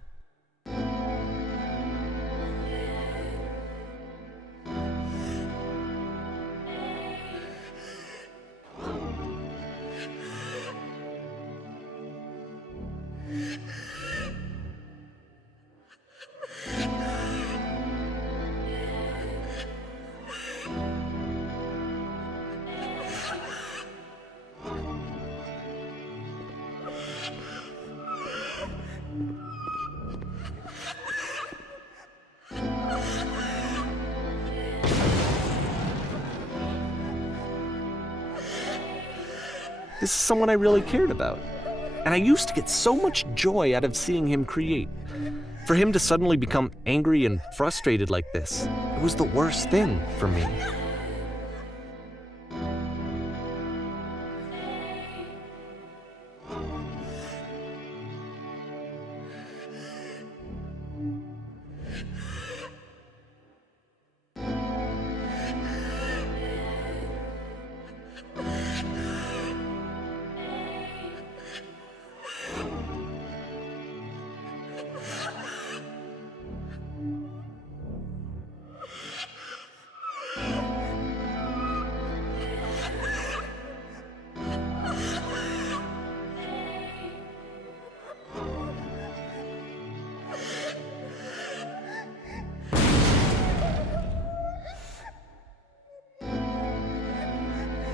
This is someone I really cared about. And I used to get so much joy out of seeing him create. For him to suddenly become angry and frustrated like this, it was the worst thing for me.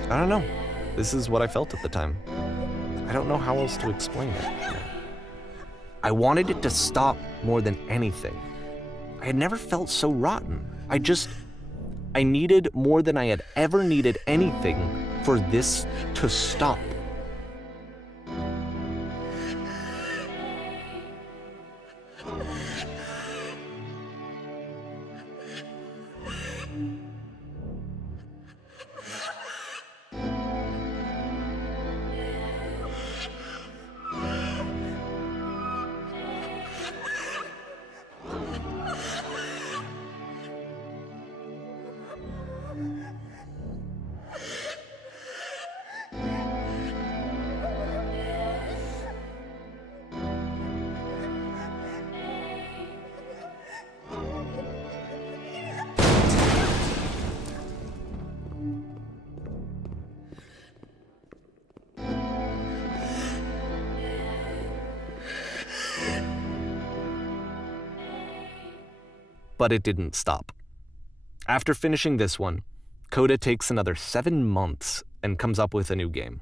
I don't know. This is what I felt at the time. I don't know how else to explain it. I wanted it to stop more than anything. I had never felt so rotten. I needed more than I had ever needed anything for this to stop. But it didn't stop. After finishing this one, Coda takes another 7 months and comes up with a new game.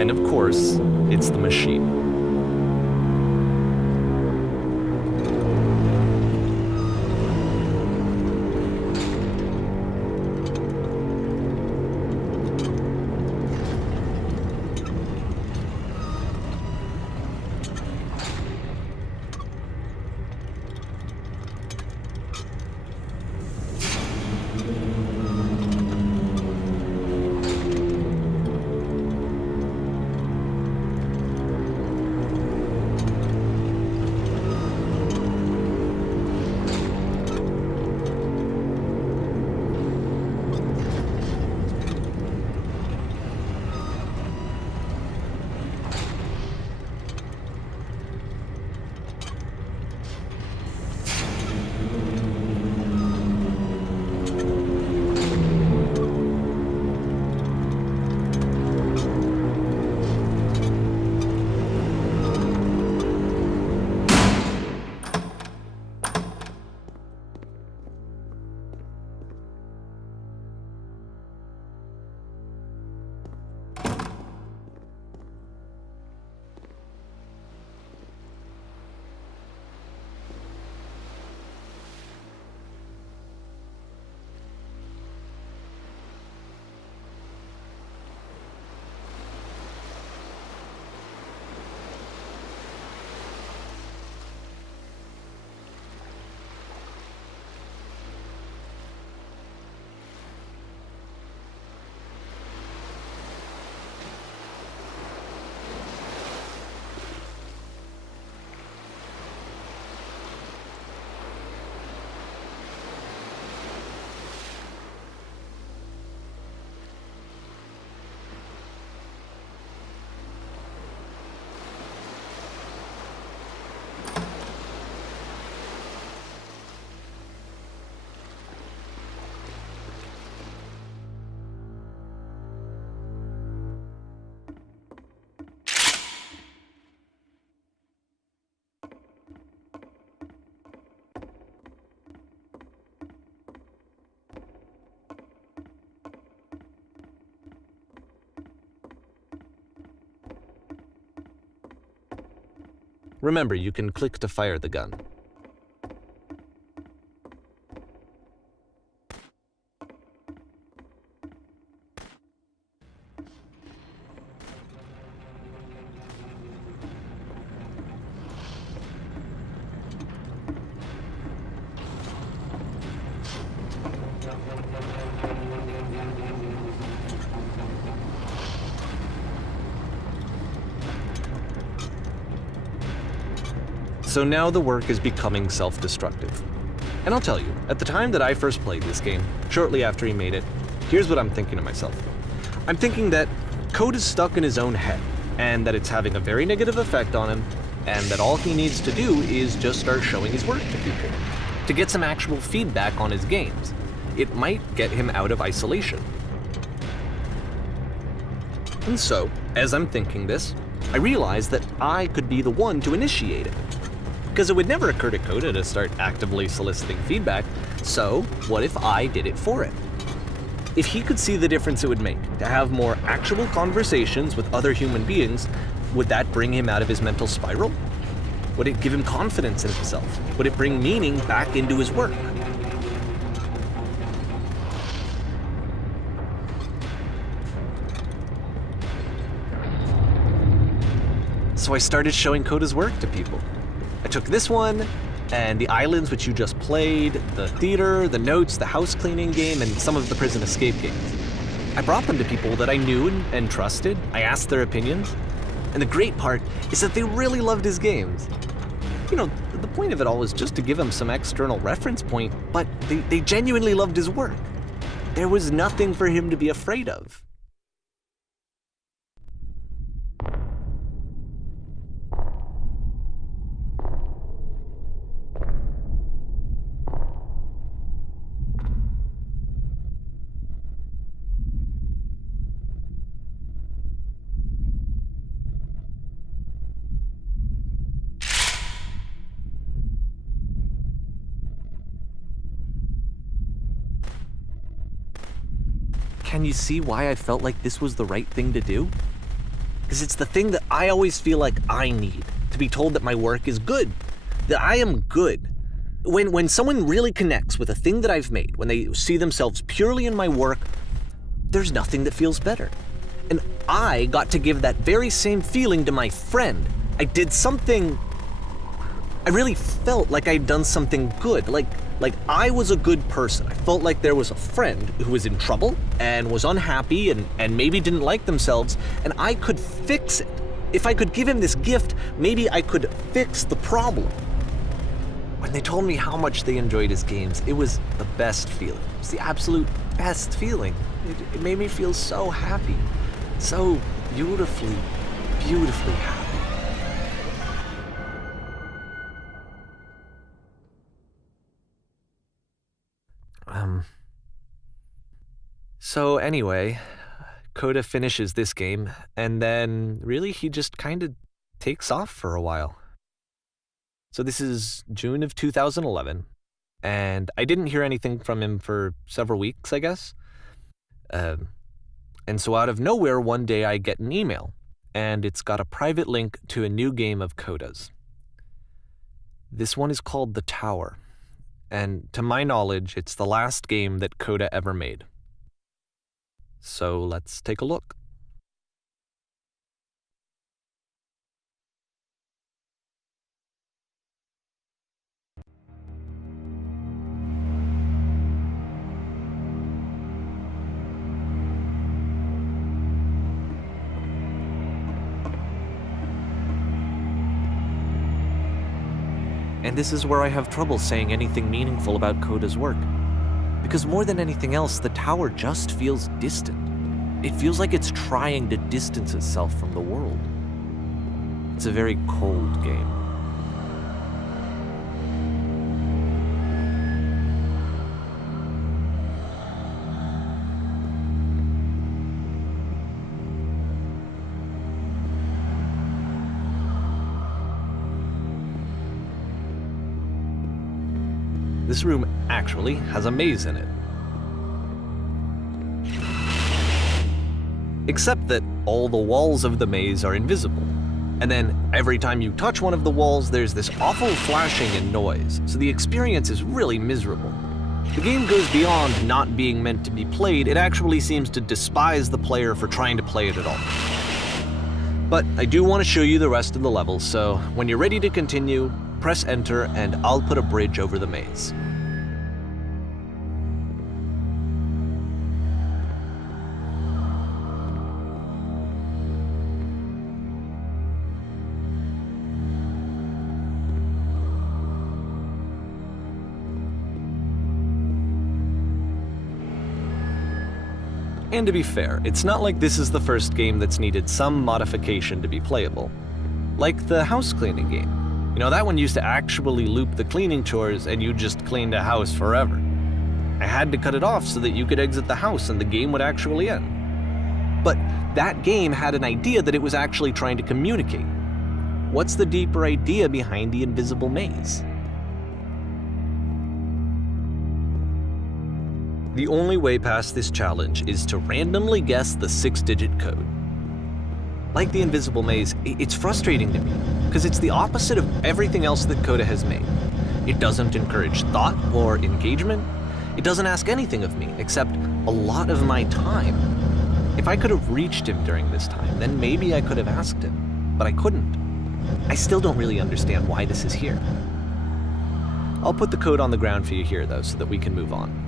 And of course, it's the machine. Remember, you can click to fire the gun. So now the work is becoming self-destructive. And I'll tell you, at the time that I first played this game, shortly after he made it, here's what I'm thinking to myself. I'm thinking that Code is stuck in his own head, and that it's having a very negative effect on him, and that all he needs to do is just start showing his work to people, to get some actual feedback on his games. It might get him out of isolation. And so, as I'm thinking this, I realize that I could be the one to initiate it. Because it would never occur to Coda to start actively soliciting feedback, so what if I did it for him? If he could see the difference it would make to have more actual conversations with other human beings, would that bring him out of his mental spiral? Would it give him confidence in himself? Would it bring meaning back into his work? So I started showing Coda's work to people. I took this one, and the islands which you just played, the theater, the notes, the house cleaning game, and some of the prison escape games. I brought them to people that I knew and trusted. I asked their opinions. And the great part is that they really loved his games. You know, the point of it all was just to give him some external reference point, but they genuinely loved his work. There was nothing for him to be afraid of. Can you see why I felt like this was the right thing to do? Because it's the thing that I always feel like I need, to be told that my work is good, that I am good. When someone really connects with a thing that I've made, when they see themselves purely in my work, there's nothing that feels better. And I got to give that very same feeling to my friend. I did something, I really felt like I'd done something good, like I was a good person. I felt like there was a friend who was in trouble and was unhappy and maybe didn't like themselves, and I could fix it. If I could give him this gift, maybe I could fix the problem. When they told me how much they enjoyed his games, it was the best feeling. It was the absolute best feeling. It made me feel so happy, so beautifully, beautifully happy. So anyway, Coda finishes this game, and then really he just kind of takes off for a while. So this is June of 2011, and I didn't hear anything from him for several weeks, I guess. And so out of nowhere, one day I get an email, and it's got a private link to a new game of Coda's. This one is called The Tower, and to my knowledge, it's the last game that Coda ever made. So let's take a look. And this is where I have trouble saying anything meaningful about Coda's work. Because more than anything else, the tower just feels distant. It feels like it's trying to distance itself from the world. It's a very cold game. This room actually has a maze in it. Except that all the walls of the maze are invisible. And then every time you touch one of the walls, there's this awful flashing and noise, so the experience is really miserable. The game goes beyond not being meant to be played, it actually seems to despise the player for trying to play it at all. But I do want to show you the rest of the levels, so when you're ready to continue, press enter and I'll put a bridge over the maze. And to be fair, it's not like this is the first game that's needed some modification to be playable. Like the house cleaning game. You know, that one used to actually loop the cleaning chores and you just cleaned a house forever. I had to cut it off so that you could exit the house and the game would actually end. But that game had an idea that it was actually trying to communicate. What's the deeper idea behind the invisible maze? The only way past this challenge is to randomly guess the 6-digit code. Like the invisible maze, it's frustrating to me, because it's the opposite of everything else that Coda has made. It doesn't encourage thought or engagement. It doesn't ask anything of me, except a lot of my time. If I could have reached him during this time, then maybe I could have asked him, but I couldn't. I still don't really understand why this is here. I'll put the code on the ground for you here, though, so that we can move on.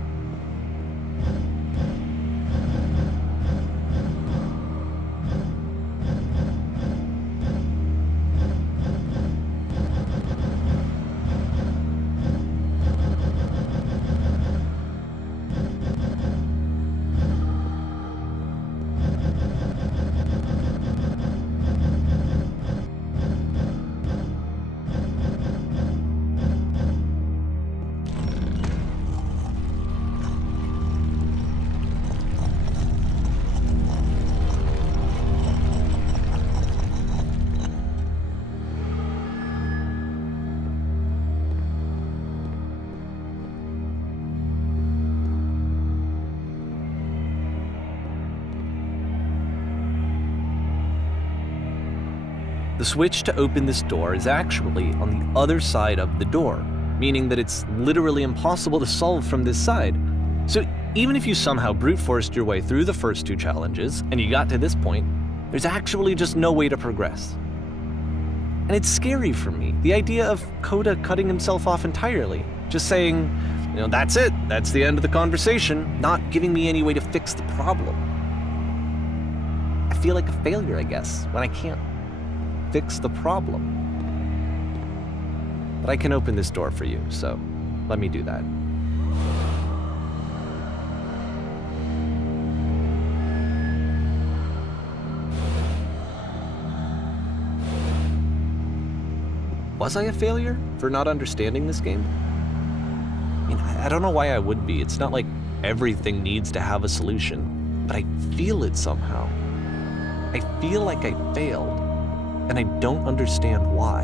The switch to open this door is actually on the other side of the door, meaning that it's literally impossible to solve from this side. So even if you somehow brute forced your way through the first 2 challenges and you got to this point, there's actually just no way to progress. And it's scary for me, the idea of Coda cutting himself off entirely, just saying, you know, that's it, that's the end of the conversation, not giving me any way to fix the problem. I feel like a failure, I guess, when I can't fix the problem. But I can open this door for you, so let me do that. Was I a failure for not understanding this game? I mean, I don't know why I would be. It's not like everything needs to have a solution, but I feel it somehow. I feel like I failed, and I don't understand why.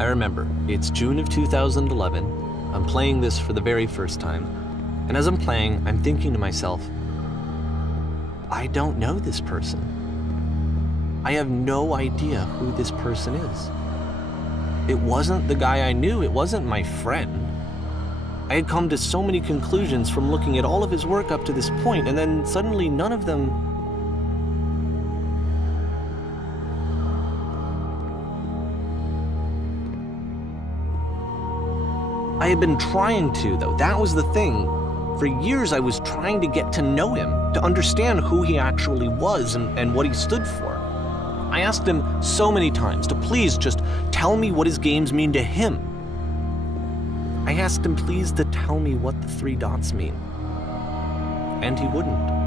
I remember, it's June of 2011, I'm playing this for the very first time, and as I'm playing, I'm thinking to myself, I don't know this person. I have no idea who this person is. It wasn't the guy I knew, it wasn't my friend. I had come to so many conclusions from looking at all of his work up to this point, and then suddenly none of them I had been trying to, though. That was the thing. For years, I was trying to get to know him, to understand who he actually was and what he stood for. I asked him so many times to please just tell me what his games mean to him. I asked him please to tell me what the 3 dots mean. And he wouldn't.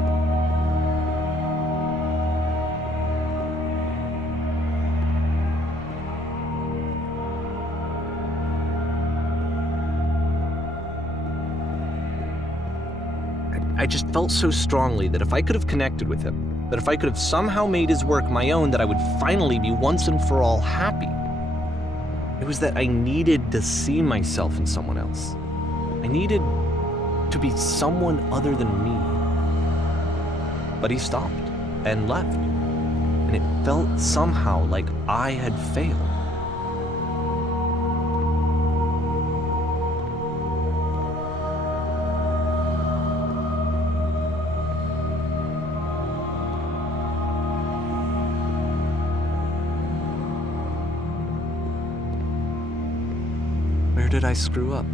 I just felt so strongly that if I could have connected with him, that if I could have somehow made his work my own, that I would finally be once and for all happy. It was that I needed to see myself in someone else. I needed to be someone other than me. But he stopped and left. And and it felt somehow like I had failed. Where did I screw up?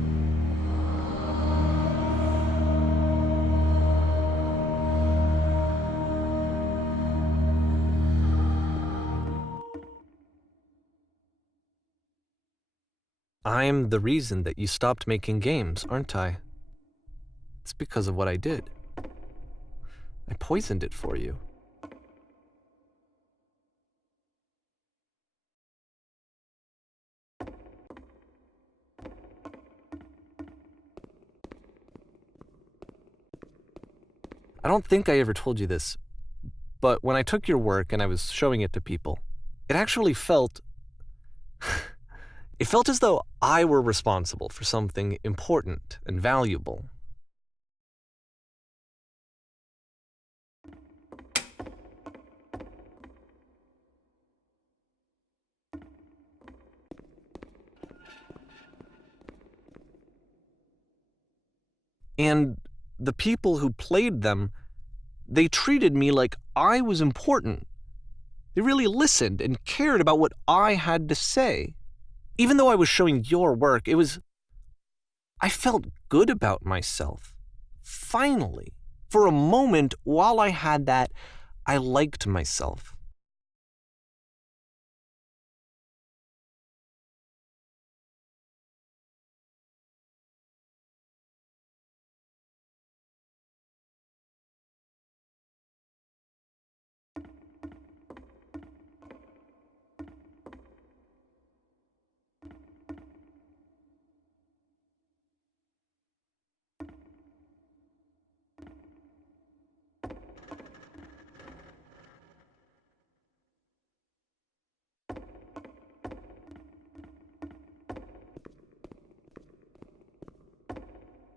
I'm the reason that you stopped making games, aren't I? It's because of what I did. I poisoned it for you. I don't think I ever told you this, but when I took your work and I was showing it to people, it actually felt... It felt as though I were responsible for something important and valuable. And the people who played them, they treated me like I was important. They really listened and cared about what I had to say. Even though I was showing your work, I felt good about myself. Finally, for a moment, while I had that, I liked myself.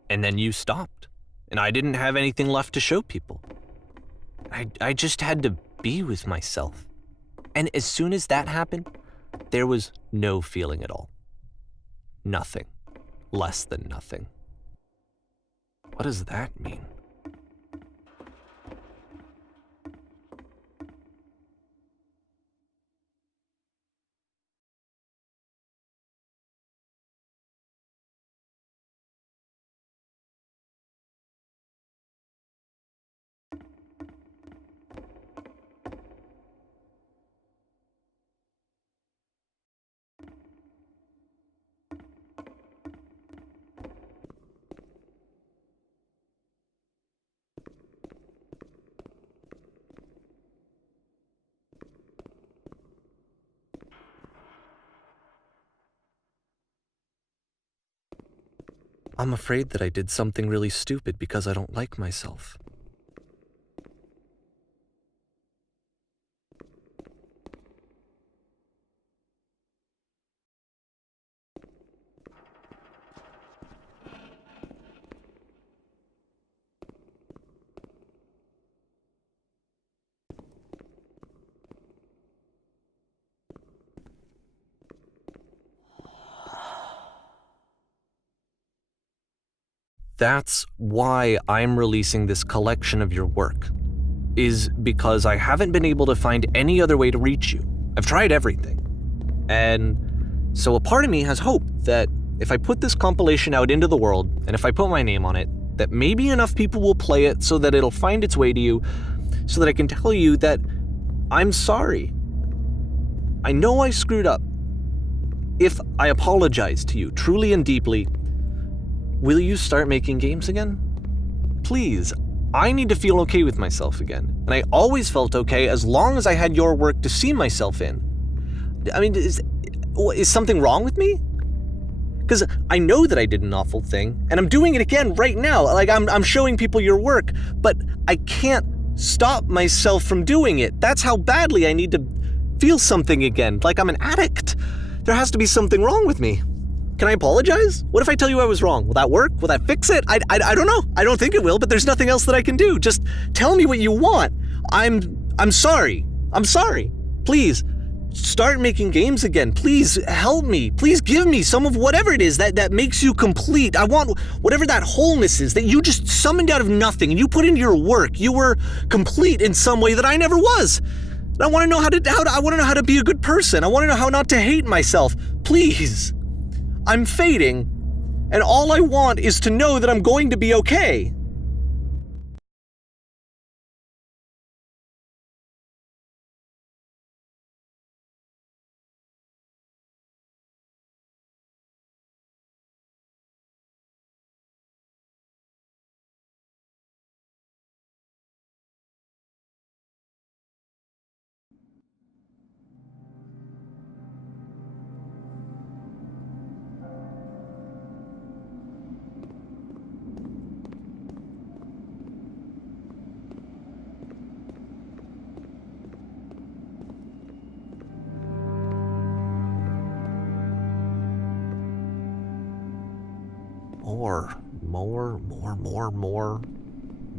And then you stopped, and I didn't have anything left to show people. I just had to be with myself. And as soon as that happened, there was no feeling at all. Nothing. Less than nothing. What does that mean? I'm afraid that I did something really stupid because I don't like myself. That's why I'm releasing this collection of your work, is because I haven't been able to find any other way to reach you. I've tried everything. And so a part of me has hope that if I put this compilation out into the world, and if I put my name on it, that maybe enough people will play it so that it'll find its way to you, so that I can tell you that I'm sorry. I know I screwed up. If I apologize to you truly and deeply, will you start making games again? Please, I need to feel okay with myself again. And I always felt okay as long as I had your work to see myself in. I mean, is something wrong with me? Because I know that I did an awful thing, and I'm doing it again right now. Like, I'm showing people your work, but I can't stop myself from doing it. That's how badly I need to feel something again, like I'm an addict. There has to be something wrong with me. Can I apologize? What if I tell you I was wrong? Will that work? Will that fix it? I don't know. I don't think it will, but there's nothing else that I can do. Just tell me what you want. I'm sorry. I'm sorry. Please, start making games again. Please help me. Please give me some of whatever it is that makes you complete. I want whatever that wholeness is that you just summoned out of nothing and you put into your work. You were complete in some way that I never was. And I want to know how to be a good person. I want to know how not to hate myself. Please. I'm fading, and all I want is to know that I'm going to be okay.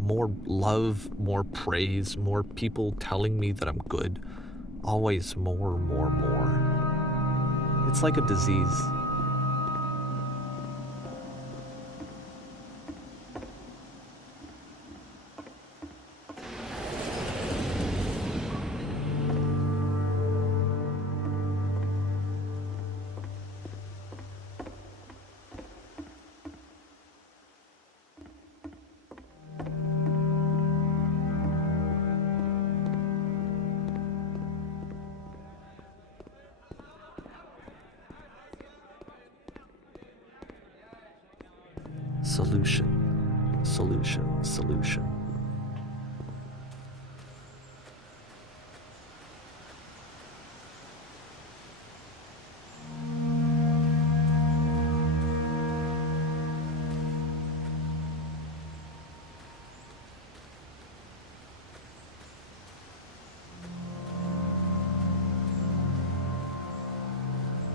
More love, more praise, more people telling me that I'm good. Always more. It's like a disease. Solution.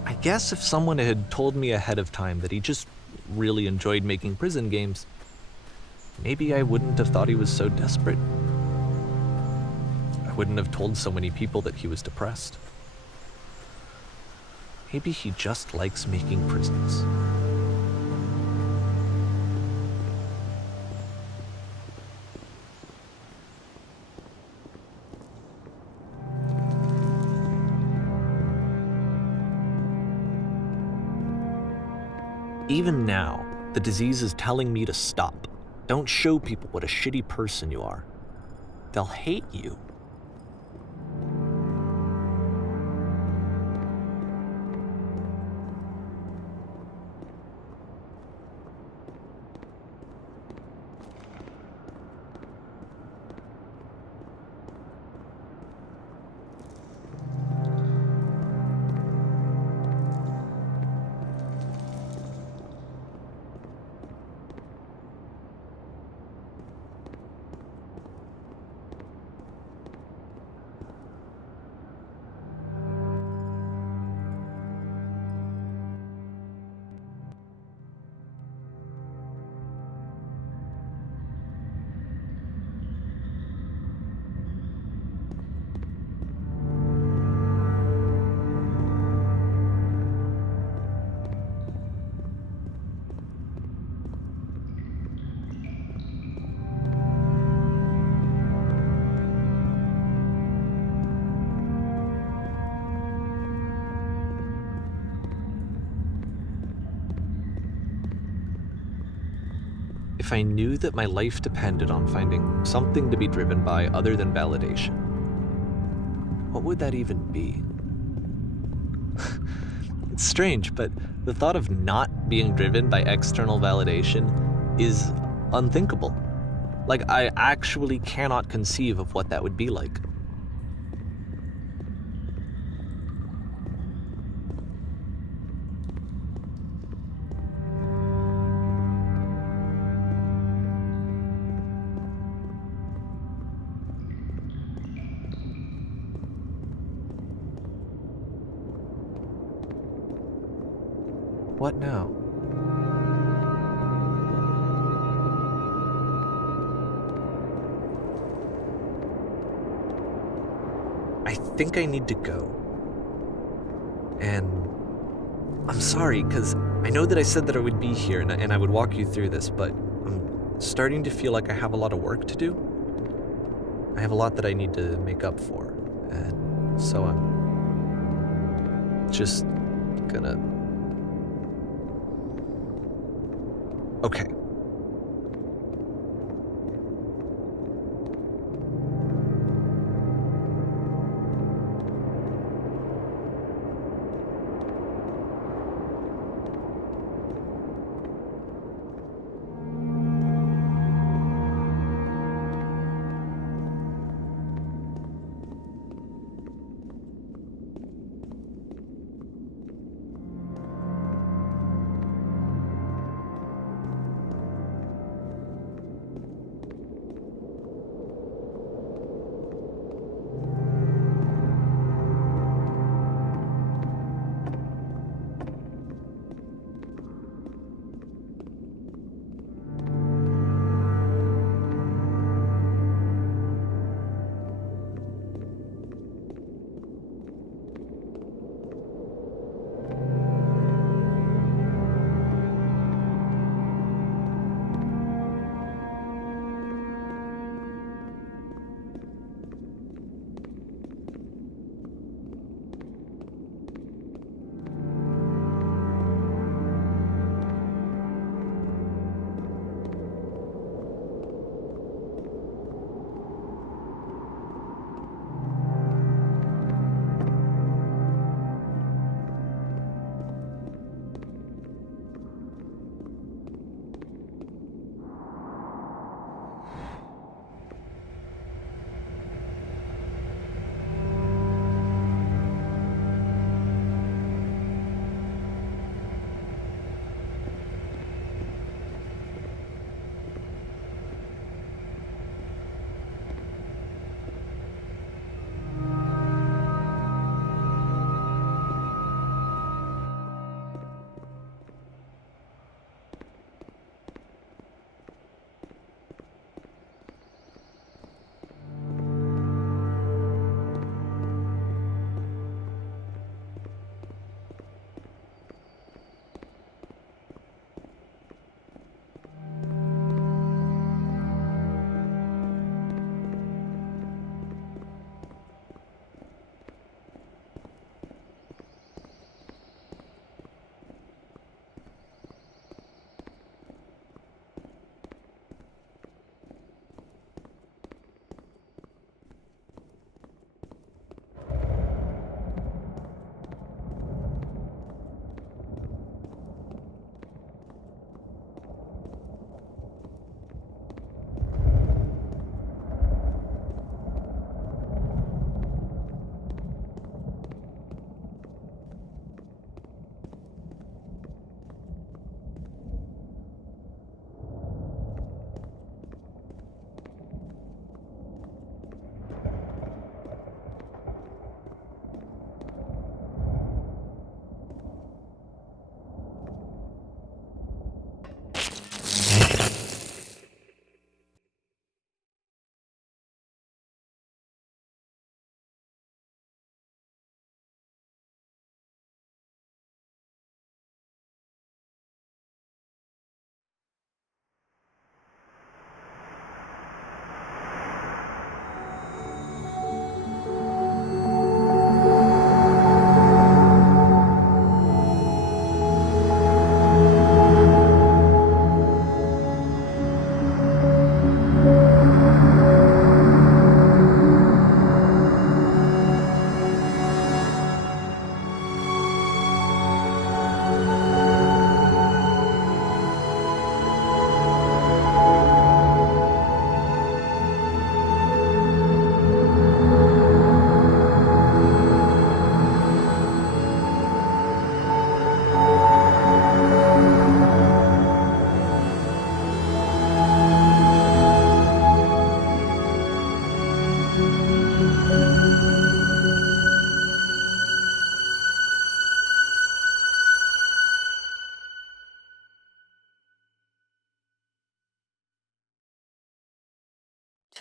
I guess if someone had told me ahead of time that he just really enjoyed making prison games, maybe I wouldn't have thought he was so desperate. I wouldn't have told so many people that he was depressed. Maybe he just likes making prisons. Even now, the disease is telling me to stop. Don't show people what a shitty person you are. They'll hate you. If I knew that my life depended on finding something to be driven by other than validation, what would that even be? It's strange, but the thought of not being driven by external validation is unthinkable. Like, I actually cannot conceive of what that would be like. What now? I think I need to go. And I'm sorry, because I know that I said that I would be here and I would walk you through this, but I'm starting to feel like I have a lot of work to do. I have a lot that I need to make up for, and so I'm just gonna... Okay.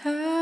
Turn